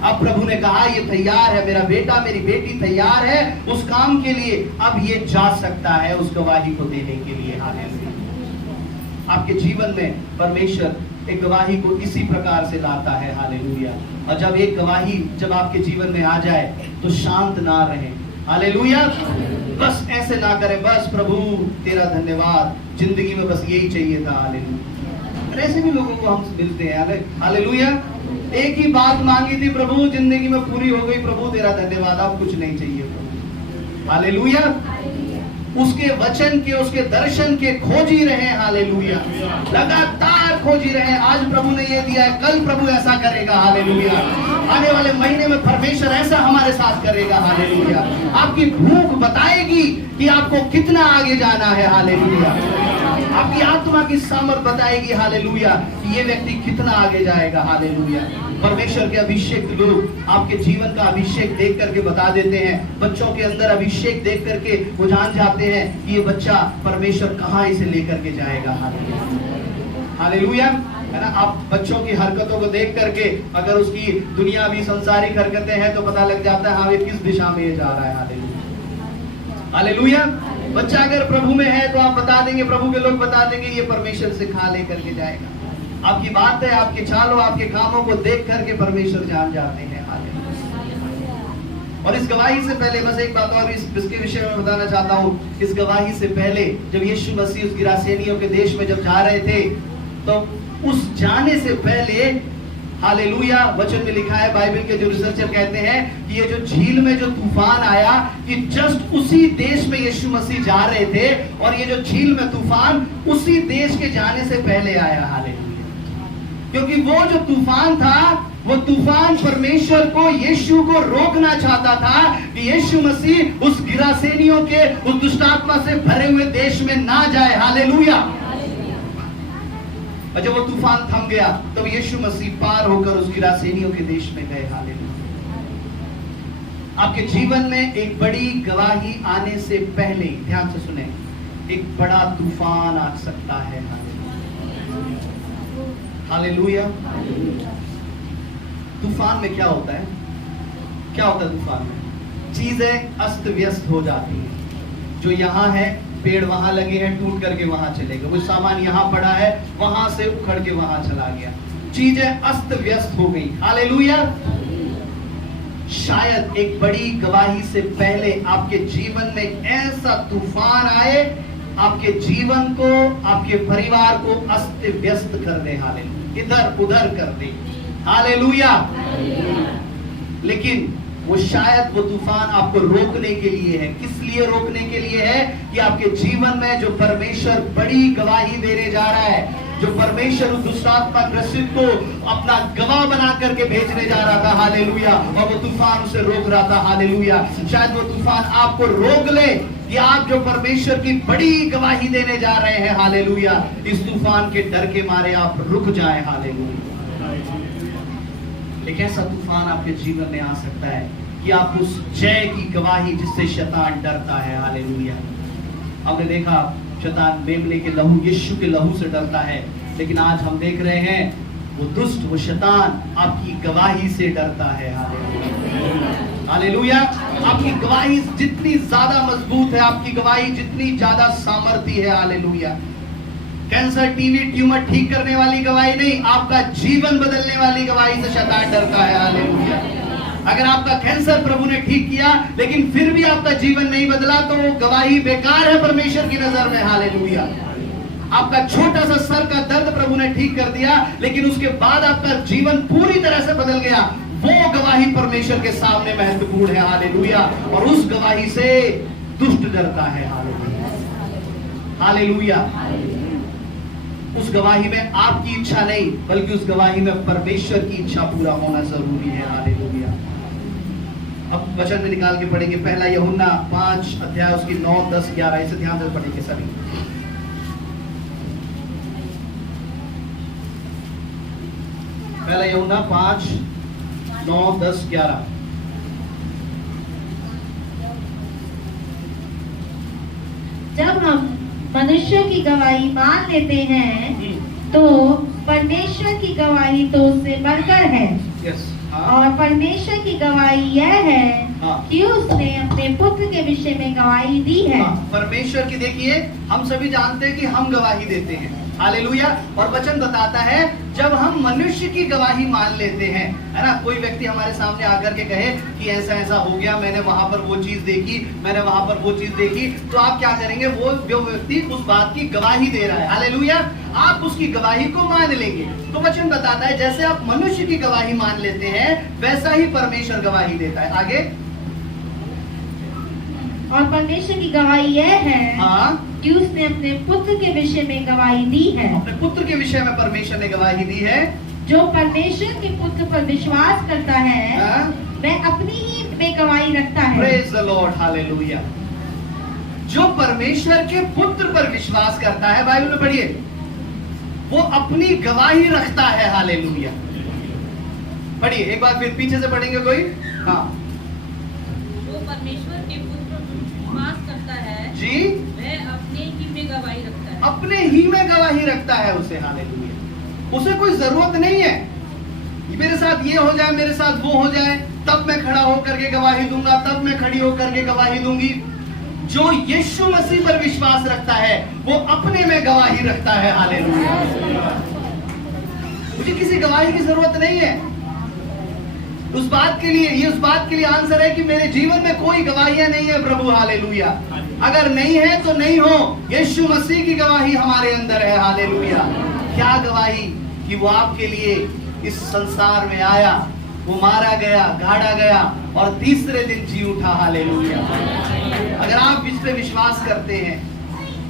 अब प्रभु ने कहा ये तैयार है, मेरा बेटा, मेरी बेटी तैयार है उस काम के लिए, अब ये जा सकता है उस गवाही को देने के लिए। हालेलुया। आपके जीवन में परमेश्वर एक गवाही को इसी प्रकार से लाता है। हालेलुया। और जब एक गवाही जब आपके जीवन में आ जाए तो शांत ना रहे। हालेलुया। बस ऐसे ना करें, बस प्रभु तेरा धन्यवाद, जिंदगी में बस यही चाहिए था। हालेलुया। ऐसे भी लोगों को हम मिलते हैं। हालेलुया। एक ही बात मांगी थी प्रभु, जिंदगी में पूरी हो गई, प्रभु तेरा धन्यवाद, अब कुछ नहीं चाहिए प्रभु। हालेलुया। उसके वचन के, उसके दर्शन के खोजी रहे। हालेलुया। लगातार खोजी रहे। आज प्रभु ने ये दिया है, कल प्रभु ऐसा करेगा। हालेलुया। आने वाले महीने में परमेश्वर ऐसा हमारे साथ करेगा। हालेलुया। आपकी भूख बताएगी कि आपको कितना आगे जाना है। हालेलुया। आपकी आत्मा की सामर्थ बताएगी। हालेलुया। कि ये व्यक्ति कितना आगे जाएगा। हालेलुया। परमेश्वर के अभिषेक लोग आपके जीवन का अभिषेक देख करके बता देते हैं। बच्चों के अंदर अभिषेक देख करके वो जान जाते हैं कि ये बच्चा परमेश्वर कहाँ इसे लेकर के जाएगा। हालेलुया। है ना? आप बच्चों की हरकतों को देख करके अगर उसकी दुनियावी संसारिक हरकतें हैं तो पता लग जाता है हाँ ये किस दिशा में ये जा रहा है। हालेलुया। हालेलुया। बच्चा अगर प्रभु में है तो आप बता देंगे, प्रभु के लोग बता देंगे ये परमेश्वर से खा लेकर के जाएगा। आपकी बात है, आपके चालों, आपके कामों को देख करके परमेश्वर जान जाते हैं। हालेलुया। और इस गवाही से पहले बस एक बात और इसके विषय में बताना चाहता हूँ। इस गवाही से पहले जब यीशु मसीह उस गिरासेनियों के देश में जब जा रहे थे, तो उस जाने से पहले हालेलुया वचन में लिखा है, बाइबल के जो रिसर्चर कहते हैं कि ये जो झील में जो तूफान आया, कि जस्ट उसी देश में यीशु मसीह जा रहे थे और ये जो झील में तूफान उसी देश के जाने से पहले आया। हालेलुया। क्योंकि वो जो तूफान था, वो तूफान परमेश्वर को, यीशु को रोकना चाहता था कि यीशु मसीह उस गिरासेनियों के, उस दुष्टात्मा से भरे हुए देश में ना जाए। हालेलुया। और जब वो तूफान थम गया तब यीशु मसीह पार होकर उस गिरासेनियों के देश में गए। हालेलुया। आपके जीवन में एक बड़ी गवाही आने से पहले, ध्यान से सुने, एक बड़ा तूफान आ सकता है। हालेलुया। तूफान में क्या होता है? क्या होता है तूफान में? चीजें अस्त व्यस्त हो जाती हैं। जो यहाँ है, पेड़ वहां लगे हैं, टूट करके वहां चले गए। वो सामान यहाँ पड़ा है, वहां से उखड़ के वहां चला गया। चीजें अस्त व्यस्त हो गई। हालेलुया। शायद एक बड़ी गवाही से पहले आपके जीवन में ऐसा तूफान आए, आपके जीवन को, आपके परिवार को अस्त व्यस्त कर दे। हालेलुया। इधर उधर कर दे। हालेलुया। लेकिन वो शायद वो तूफान आपको रोकने के लिए है। किस लिए रोकने के लिए है? कि आपके जीवन में जो परमेश्वर बड़ी गवाही देने जा रहा है, जो परमेश्वर उस दुष्टात्मा ग्रसित को अपना गवाह बना करके भेजने जा रहा था। हालेलुया। और वो तूफान उसे रोक रहा था। हालेलुया। शायद वो तूफान आपको रोक ले कि आप जो परमेश्वर की बड़ी गवाही देने जा रहे हैं, हालेलुया, इस तूफान के डर के मारे आप रुक जाएं। हालेलुया। एक ऐसा तूफान आपके जीवन में आ सकता है कि आप उस जय की गवाही जिससे शैतान डरता है। हालेलुया। आपने देखा शैतान मेमने के लहू, यीशु के लहू से डरता है, लेकिन आज हम देख रहे हैं वो दुष्ट, वो शैतान आपकी गवाही से डरता है। हालेलुया। हालेलुया। आपकी गवाही जितनी ज्यादा मजबूत है, आपकी गवाही जितनी ज्यादा सामर्थ्य है। हालेलुया। कैंसर, टीवी, ट्यूमर ठीक करने वाली गवाही नहीं, आपका जीवन बदलने वाली गवाही से शैतान डरता है। हालेलुया। अगर आपका कैंसर प्रभु ने ठीक किया लेकिन फिर भी आपका जीवन नहीं बदला, तो वो गवाही बेकार है परमेश्वर की नजर में। हालेलुया। आपका छोटा सा सर का दर्द प्रभु ने ठीक कर दिया, लेकिन उसके बाद आपका जीवन पूरी तरह से बदल गया, वो गवाही परमेश्वर के सामने महत्वपूर्ण है। हालेलुया। और उस गवाही से दुष्ट डरता है। हालेलुया। हालेलुया। उस गवाही में आपकी इच्छा नहीं, बल्कि उस गवाही में परमेश्वर की इच्छा पूरा होना जरूरी है। हालेलुया। अब वचन में निकाल के पढ़ेंगे, पहला यूहन्ना 5 अध्याय उसकी 9, 10, 11, इसे ध्यान से पढ़ेंगे सभी। पहला यूहन्ना 5, 9, 10, 11। जब हम मनुष्य की गवाही मान लेते हैं तो परमेश्वर की गवाही तो उससे बढ़कर है। और परमेश्वर की गवाही यह है कि उसने अपने पुत्र के विषय में गवाही दी है। परमेश्वर की, देखिए, हम सभी जानते हैं कि हम गवाही देते हैं। हालेलुया। और वचन बताता है जब हम मनुष्य की गवाही मान लेते हैं, है ना, कोई व्यक्ति हमारे सामने आकर के कहे कि ऐसा ऐसा हो गया, मैंने वहां पर वो चीज देखी, मैंने वहां पर वो चीज देखी, तो आप क्या करेंगे? वो जो व्यक्ति उस बात की गवाही दे रहा है, हालेलुया, आप उसकी गवाही को मान लेंगे। तो वचन बताता है जैसे आप मनुष्य की गवाही मान लेते हैं, वैसा ही परमेश्वर गवाही देता है। आगे, और परमेश्वर की गवाही यह है कि उसने अपने पुत्र के विषय में गवाही दी है। अपने पुत्र के विषय में परमेश्वर ने गवाही दी है। जो परमेश्वर के पुत्र पर विश्वास करता है वह अपनी ही में गवाही रखता है। Praise the Lord. हालेलुया। जो परमेश्वर के पुत्र पर विश्वास करता है, बाइबल में पढ़िए, वो अपनी गवाही रखता है। हालेलुया। पढ़िए एक बार, फिर पीछे से पढ़ेंगे कोई। हाँ। जो परमेश्वर के पुत्र पर विश्वास करता है जी, वह अपने ही में गवाही रखता है। अपने ही में गवाही रखता है उसे। हालेलुया। उसे कोई जरूरत नहीं है मेरे साथ ये हो जाए, मेरे साथ वो हो जाए, तब मैं खड़ा होकर के गवाही दूंगा, तब मैं खड़ी होकर के गवाही दूंगी। जो यीशु मसीह पर विश्वास रखता है वो अपने में गवाही रखता है। हालेलुया। मुझे किसी गवाही की जरूरत नहीं है। उस बात के लिए आंसर है कि मेरे जीवन में कोई गवाहियां नहीं है प्रभु, हालेलुया। अगर नहीं है तो नहीं हो, यीशु मसीह की गवाही हमारे अंदर है, हालेलुया। क्या गवाही कि वो आपके लिए इस संसार में आया, वो मारा गया, गाड़ा गया और तीसरे दिन जी उठा, हालेलुया। अगर आप इस पे विश्वास करते हैं,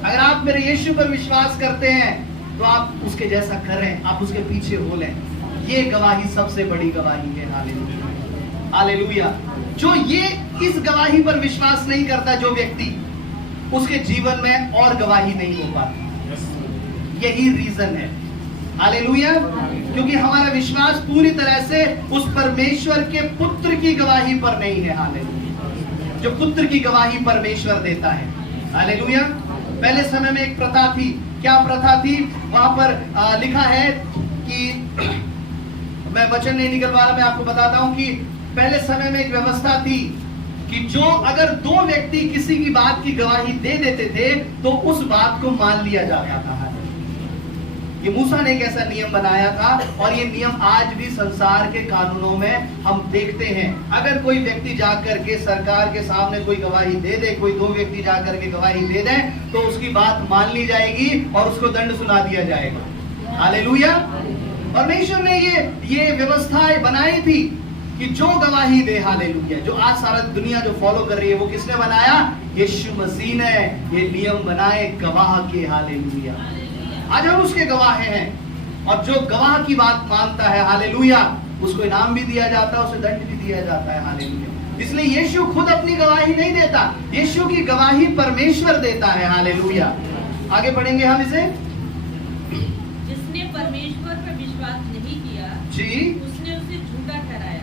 अगर आप मेरे यीशु पर विश्वास करते हैं, तो आप उसके जैसा करें, आप उसके पीछे हो लें। ये गवाही सबसे बड़ी गवाही है, हालेलुया, हालेलुया। जो ये इस गवाही पर विश्वास नहीं करता जो व्यक्ति, उसके जीवन में और गवाही नहीं हो पाती। यही रीजन है, हालेलुया। क्योंकि हमारा विश्वास पूरी तरह से उस परमेश्वर के पुत्र की गवाही पर नहीं है, हालेलुया। जो पुत्र की गवाही परमेश्वर देता है, हालेलुया। पहले समय में एक प्रथा थी। क्या प्रथा थी? वहां पर लिखा है कि मैं वचन नहीं निकल पा रहा, मैं आपको बताता हूं कि पहले समय में एक व्यवस्था थी कि जो अगर दो व्यक्ति किसी की बात की गवाही दे देते थे तो उस बात को मान लिया जाता था। ये मूसा ने एक ऐसा नियम बनाया था और ये नियम आज भी संसार के कानूनों में हम देखते हैं। अगर कोई व्यक्ति जाकर के सरकार के सामने कोई गवाही दे दे, कोई दो व्यक्ति जाकर के गवाही दे दें, तो उसकी बात मान ली जाएगी और उसको दंड सुना दिया जाएगा, हालेलुया। परमेश्वर ने ये व्यवस्था बनाई थी कि जो गवाही दे, हालेलुया, जो आज सारा दुनिया जो फॉलो कर रही है, वो किसने बनाया? यीशु मसीह ने ये नियम बनाए गवाह के, हालेलुया। आज हम उसके गवाह हैं और जो गवाह की बात मानता है, हालेलुया, उसको इनाम भी दिया जाता है, उसे दंड भी दिया जाता है, हालेलुया। इसलिए यीशु खुद अपनी गवाही नहीं देता, यीशु की गवाही परमेश्वर देता है, हालेलुया। आगे पढ़ेंगे हम इसे। जिसने परमेश्वर पर विश्वास नहीं किया जी, उसने उसे झूठा ठहराया।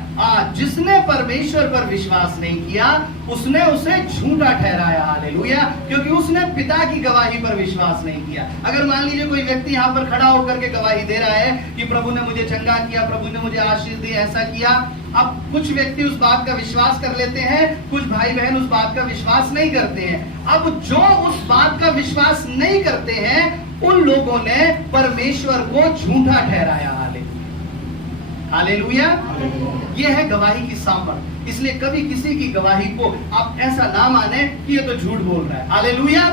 जिसने परमेश्वर पर विश्वास नहीं किया उसने उसे झूठा ठहराया, हालेलुया। क्योंकि उसने पिता की गवाही पर विश्वास नहीं किया। अगर मान लीजिए कोई व्यक्ति यहाँ पर खड़ा होकर के गवाही दे रहा है कि प्रभु ने मुझे चंगा किया, प्रभु ने मुझे आशीष दी, ऐसा किया। अब कुछ व्यक्ति उस बात का विश्वास कर लेते हैं, कुछ भाई बहन उस बात का विश्वास नहीं करते हैं। अब जो उस बात का विश्वास नहीं करते हैं, उन लोगों ने परमेश्वर को झूठा ठहराया, हालेलुया। ये है गवाही की सामर्थ। इसलिए कभी किसी की गवाही को आप ऐसा ना माने कि ये तो झूठ बोल रहा है, हालेलुया।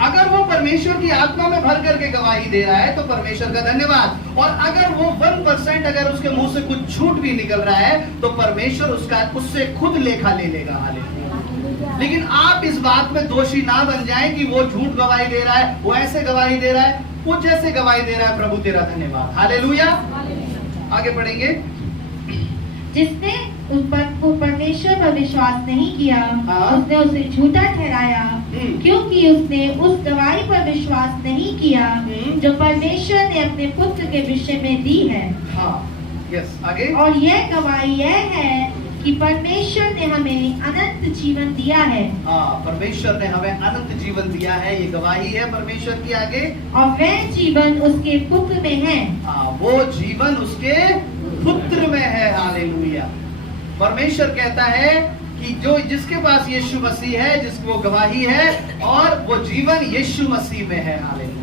अगर वो परमेश्वर की आत्मा में भर करके गवाही दे रहा है तो परमेश्वर का धन्यवाद। और अगर वो 1% अगर उसके मुंह से कुछ झूठ भी निकल रहा है तो परमेश्वर उससे खुद लेखा ले लेगा, हालेलुया। लेकिन आप इस बात में दोषी ना बन जाएं कि वो झूठ गवाही दे रहा है, वो ऐसे गवाही दे रहा है, वो जैसे गवाही दे रहा है, प्रभु तेरा धन्यवाद, हालेलुया। आगे पढ़ेंगे। जिसने उस पर परमेश्वर पर विश्वास नहीं किया, उसने उसे झूठा ठहराया, क्योंकि उसने उस गवाही पर विश्वास नहीं किया जो परमेश्वर ने अपने पुत्र के विषय में दी है। यस, आगे। और यह गवाही यह है कि परमेश्वर ने हमें अनंत जीवन दिया है। परमेश्वर ने हमें अनंत जीवन दिया है, ये गवाही है परमेश्वर की। आगे। और वह जीवन उसके पुत्र में है। वो जीवन उसके पुत्र में है, हालेलुया। परमेश्वर कहता है कि जो जिसके पास यीशु मसीह है, जिसकी वो गवाही है, और वो जीवन यीशु मसीह में है, हालेलुया।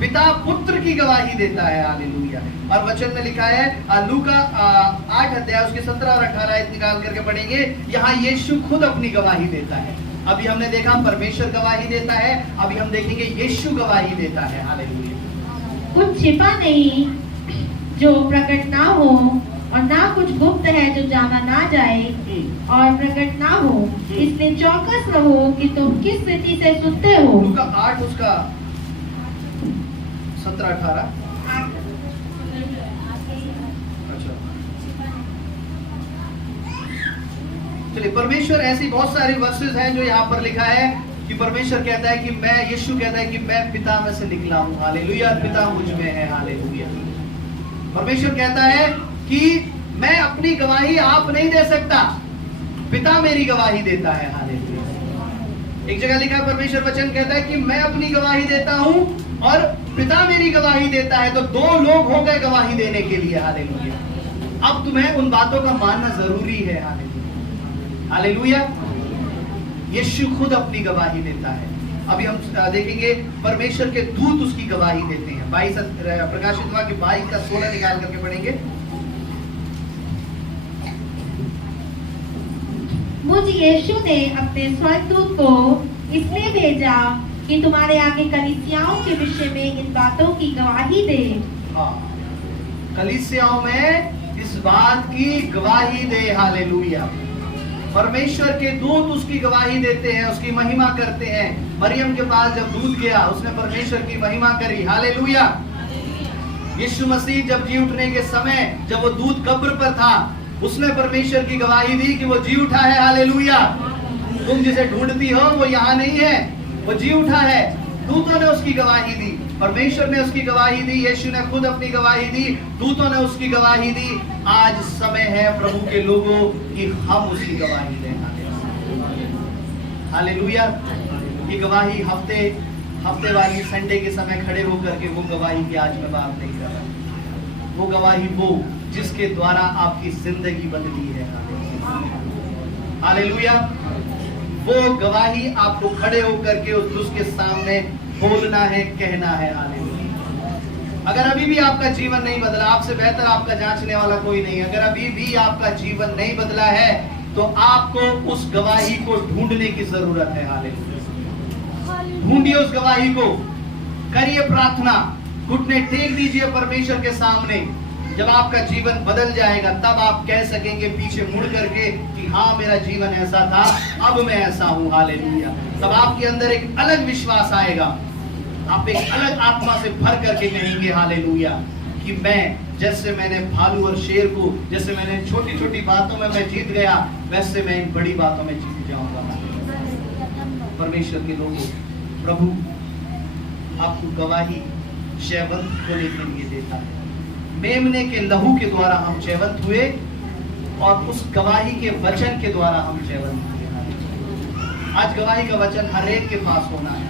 पिता पुत्र की गवाही देता है, हालेलुया। और वचन में लिखा है लूका 8 अध्याय उसके 17 और 18 निकाल करके पढ़ेंगे। यहाँ यीशु खुद अपनी गवाही देता है। अभी हमने देखा परमेश्वर गवाही देता है, अभी हम देखेंगे यीशु गवाही देता है, हालेलुया। कुछ छिपा नहीं जो प्रकट ना हो और ना कुछ गुप्त है जो जाना ना जाए और प्रकट ना हो। इसलिए चौकस रहो कि तुम किस स्थिति से सुनते हो। लूका 8 उसका 17-18। चलिए, परमेश्वर ऐसी बहुत सारी वर्सेस हैं जो यहाँ पर लिखा है कि परमेश्वर कहता है कि मैं, यीशु कहता है कि मैं पिता में से निकला हूँ, हालेलुया, पिता मुझ में है, हालेलुया। परमेश्वर कहता है कि मैं अपनी गवाही आप नहीं दे सकता, पिता मेरी गवाही देता है, हालेलुया। एक जगह लिखा है परमेश्वर वचन कहता है कि मैं अपनी गवाही देता हूँ और पिता मेरी गवाही देता है, तो दो लोग हो गए गवाही देने के लिए, हालेलुया। अब तुम्हें उन बातों का मानना जरूरी है, हालेलुया, हालेलुया। यीशु खुद अपनी गवाही देता है। अभी हम देखेंगे परमेश्वर के दूत उसकी गवाही देते हैं। 22 प्रकाशित हुआ कि 22 का 16 निकाल करके पढ़ेंगे। मुझ यीशु ने अपने स्वर्गदूत को इसलिए भेजा कि तुम्हारे आगे कलीसियाओं के विषय में इन बातों की गवाही दे। हाँ, कलीसियाओं में इस बात की गवाही दे। हालेलुया। परमेश्वर के दूत उसकी गवाही देते हैं, उसकी महिमा करते हैं। मरियम के पास जब दूत गया, उसने परमेश्वर की महिमा करी। हालेलुया। यीशु मसीह जब जी उठने के समय, जब वो दूत कब्र पर था, उसने परमेश्वर की गवाही दी कि वो जी उठा है। हालेलुया। तुम जिसे ढूंढती हो वो यहाँ नहीं है, वो जी उठा है। दूतों ने उसकी गवाही दी, परमेश्वर ने उसकी गवाही दी, यीशु ने खुद अपनी गवाही दी, दूतों ने उसकी गवाही दी। आज समय है प्रभु के लोगों कि हम उसकी गवाही दें। हालेलुया। ये गवाही हफ्ते वाली संडे के समय खड़े होकर के वो गवाही की आज मैं बात नहीं कर रहा। वो गवाही वो जिसके द्वारा आपकी जिंदगी बदली है। हालेलुया। वो गवाही आपको खड़े होकर के उस उसके सामने बोलना है, कहना है। हालेलुया। अगर अभी भी आपका जीवन नहीं बदला, आपसे बेहतर आपका जांचने वाला कोई नहीं। अगर अभी भी आपका जीवन नहीं बदला है तो आपको उस गवाही को ढूंढने की जरूरत है। हालेलुया। ढूंढिए उस गवाही को, करिए प्रार्थना, घुटने टेक दीजिए परमेश्वर के सामने। जब आपका जीवन बदल जाएगा तब आप कह सकेंगे पीछे मुड़ करके कि हाँ मेरा जीवन ऐसा था, अब मैं ऐसा हूं। हालेलुया। तब आपके अंदर एक अलग विश्वास आएगा, आप एक अलग आत्मा से भर करके कहेंगे हालेलुया कि मैं, जैसे मैंने भालू और शेर को, जैसे मैंने छोटी छोटी बातों में मैं जीत गया, वैसे मैं इन बड़ी बातों में जीत जाऊंगा। परमेश्वर के लोगों, प्रभु आपको गवाही जयवंत होने के लिए देता है। मेमने के लहू के द्वारा हम जयवंत हुए और उस गवाही के वचन के द्वारा हम जयवंत हुए। आज गवाही का वचन हर एक के पास होना है।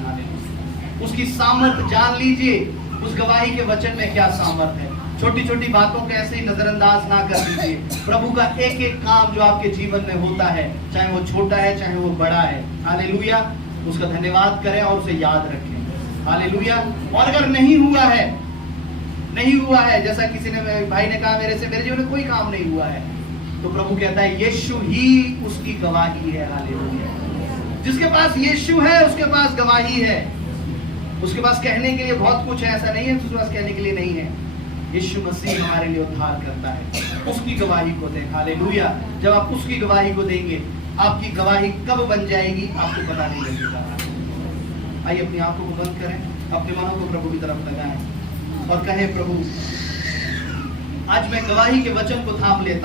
उसकी सामर्थ जान लीजिए, उस गवाही के वचन में क्या सामर्थ है। छोटी छोटी बातों को ऐसे ही नजरअंदाज ना कर दीजिए। प्रभु का एक एक काम जो आपके जीवन में होता है, चाहे वो छोटा है चाहे वो बड़ा है, हालेलुया, उसका धन्यवाद करें और उसे याद रखें। हालेलुया। और अगर नहीं हुआ है, जैसा किसी ने, भाई ने कहा मेरे जीवन में कोई काम नहीं हुआ है, तो प्रभु कहता है यीशु ही उसकी गवाही है। हालेलुया। जिसके पास यीशु है उसके पास गवाही है। उसके पास कहने के लिए बहुत कुछ है, ऐसा नहीं है उसके पास कहने के लिए नहीं है। यीशु मसीह हमारे लिए उद्धार करता है, उसकी गवाही को दें। हालेलुया। जब आप उसकी गवाही को देंगे, आपकी गवाही कब बन जाएगी आपको पता नहीं लगेगा। आइए अपनी आंखों को बंद करें, अपने मनों को प्रभु की तरफ लगाएं और कहें प्रभु आज मैं गवाही के वचन को थाम लेता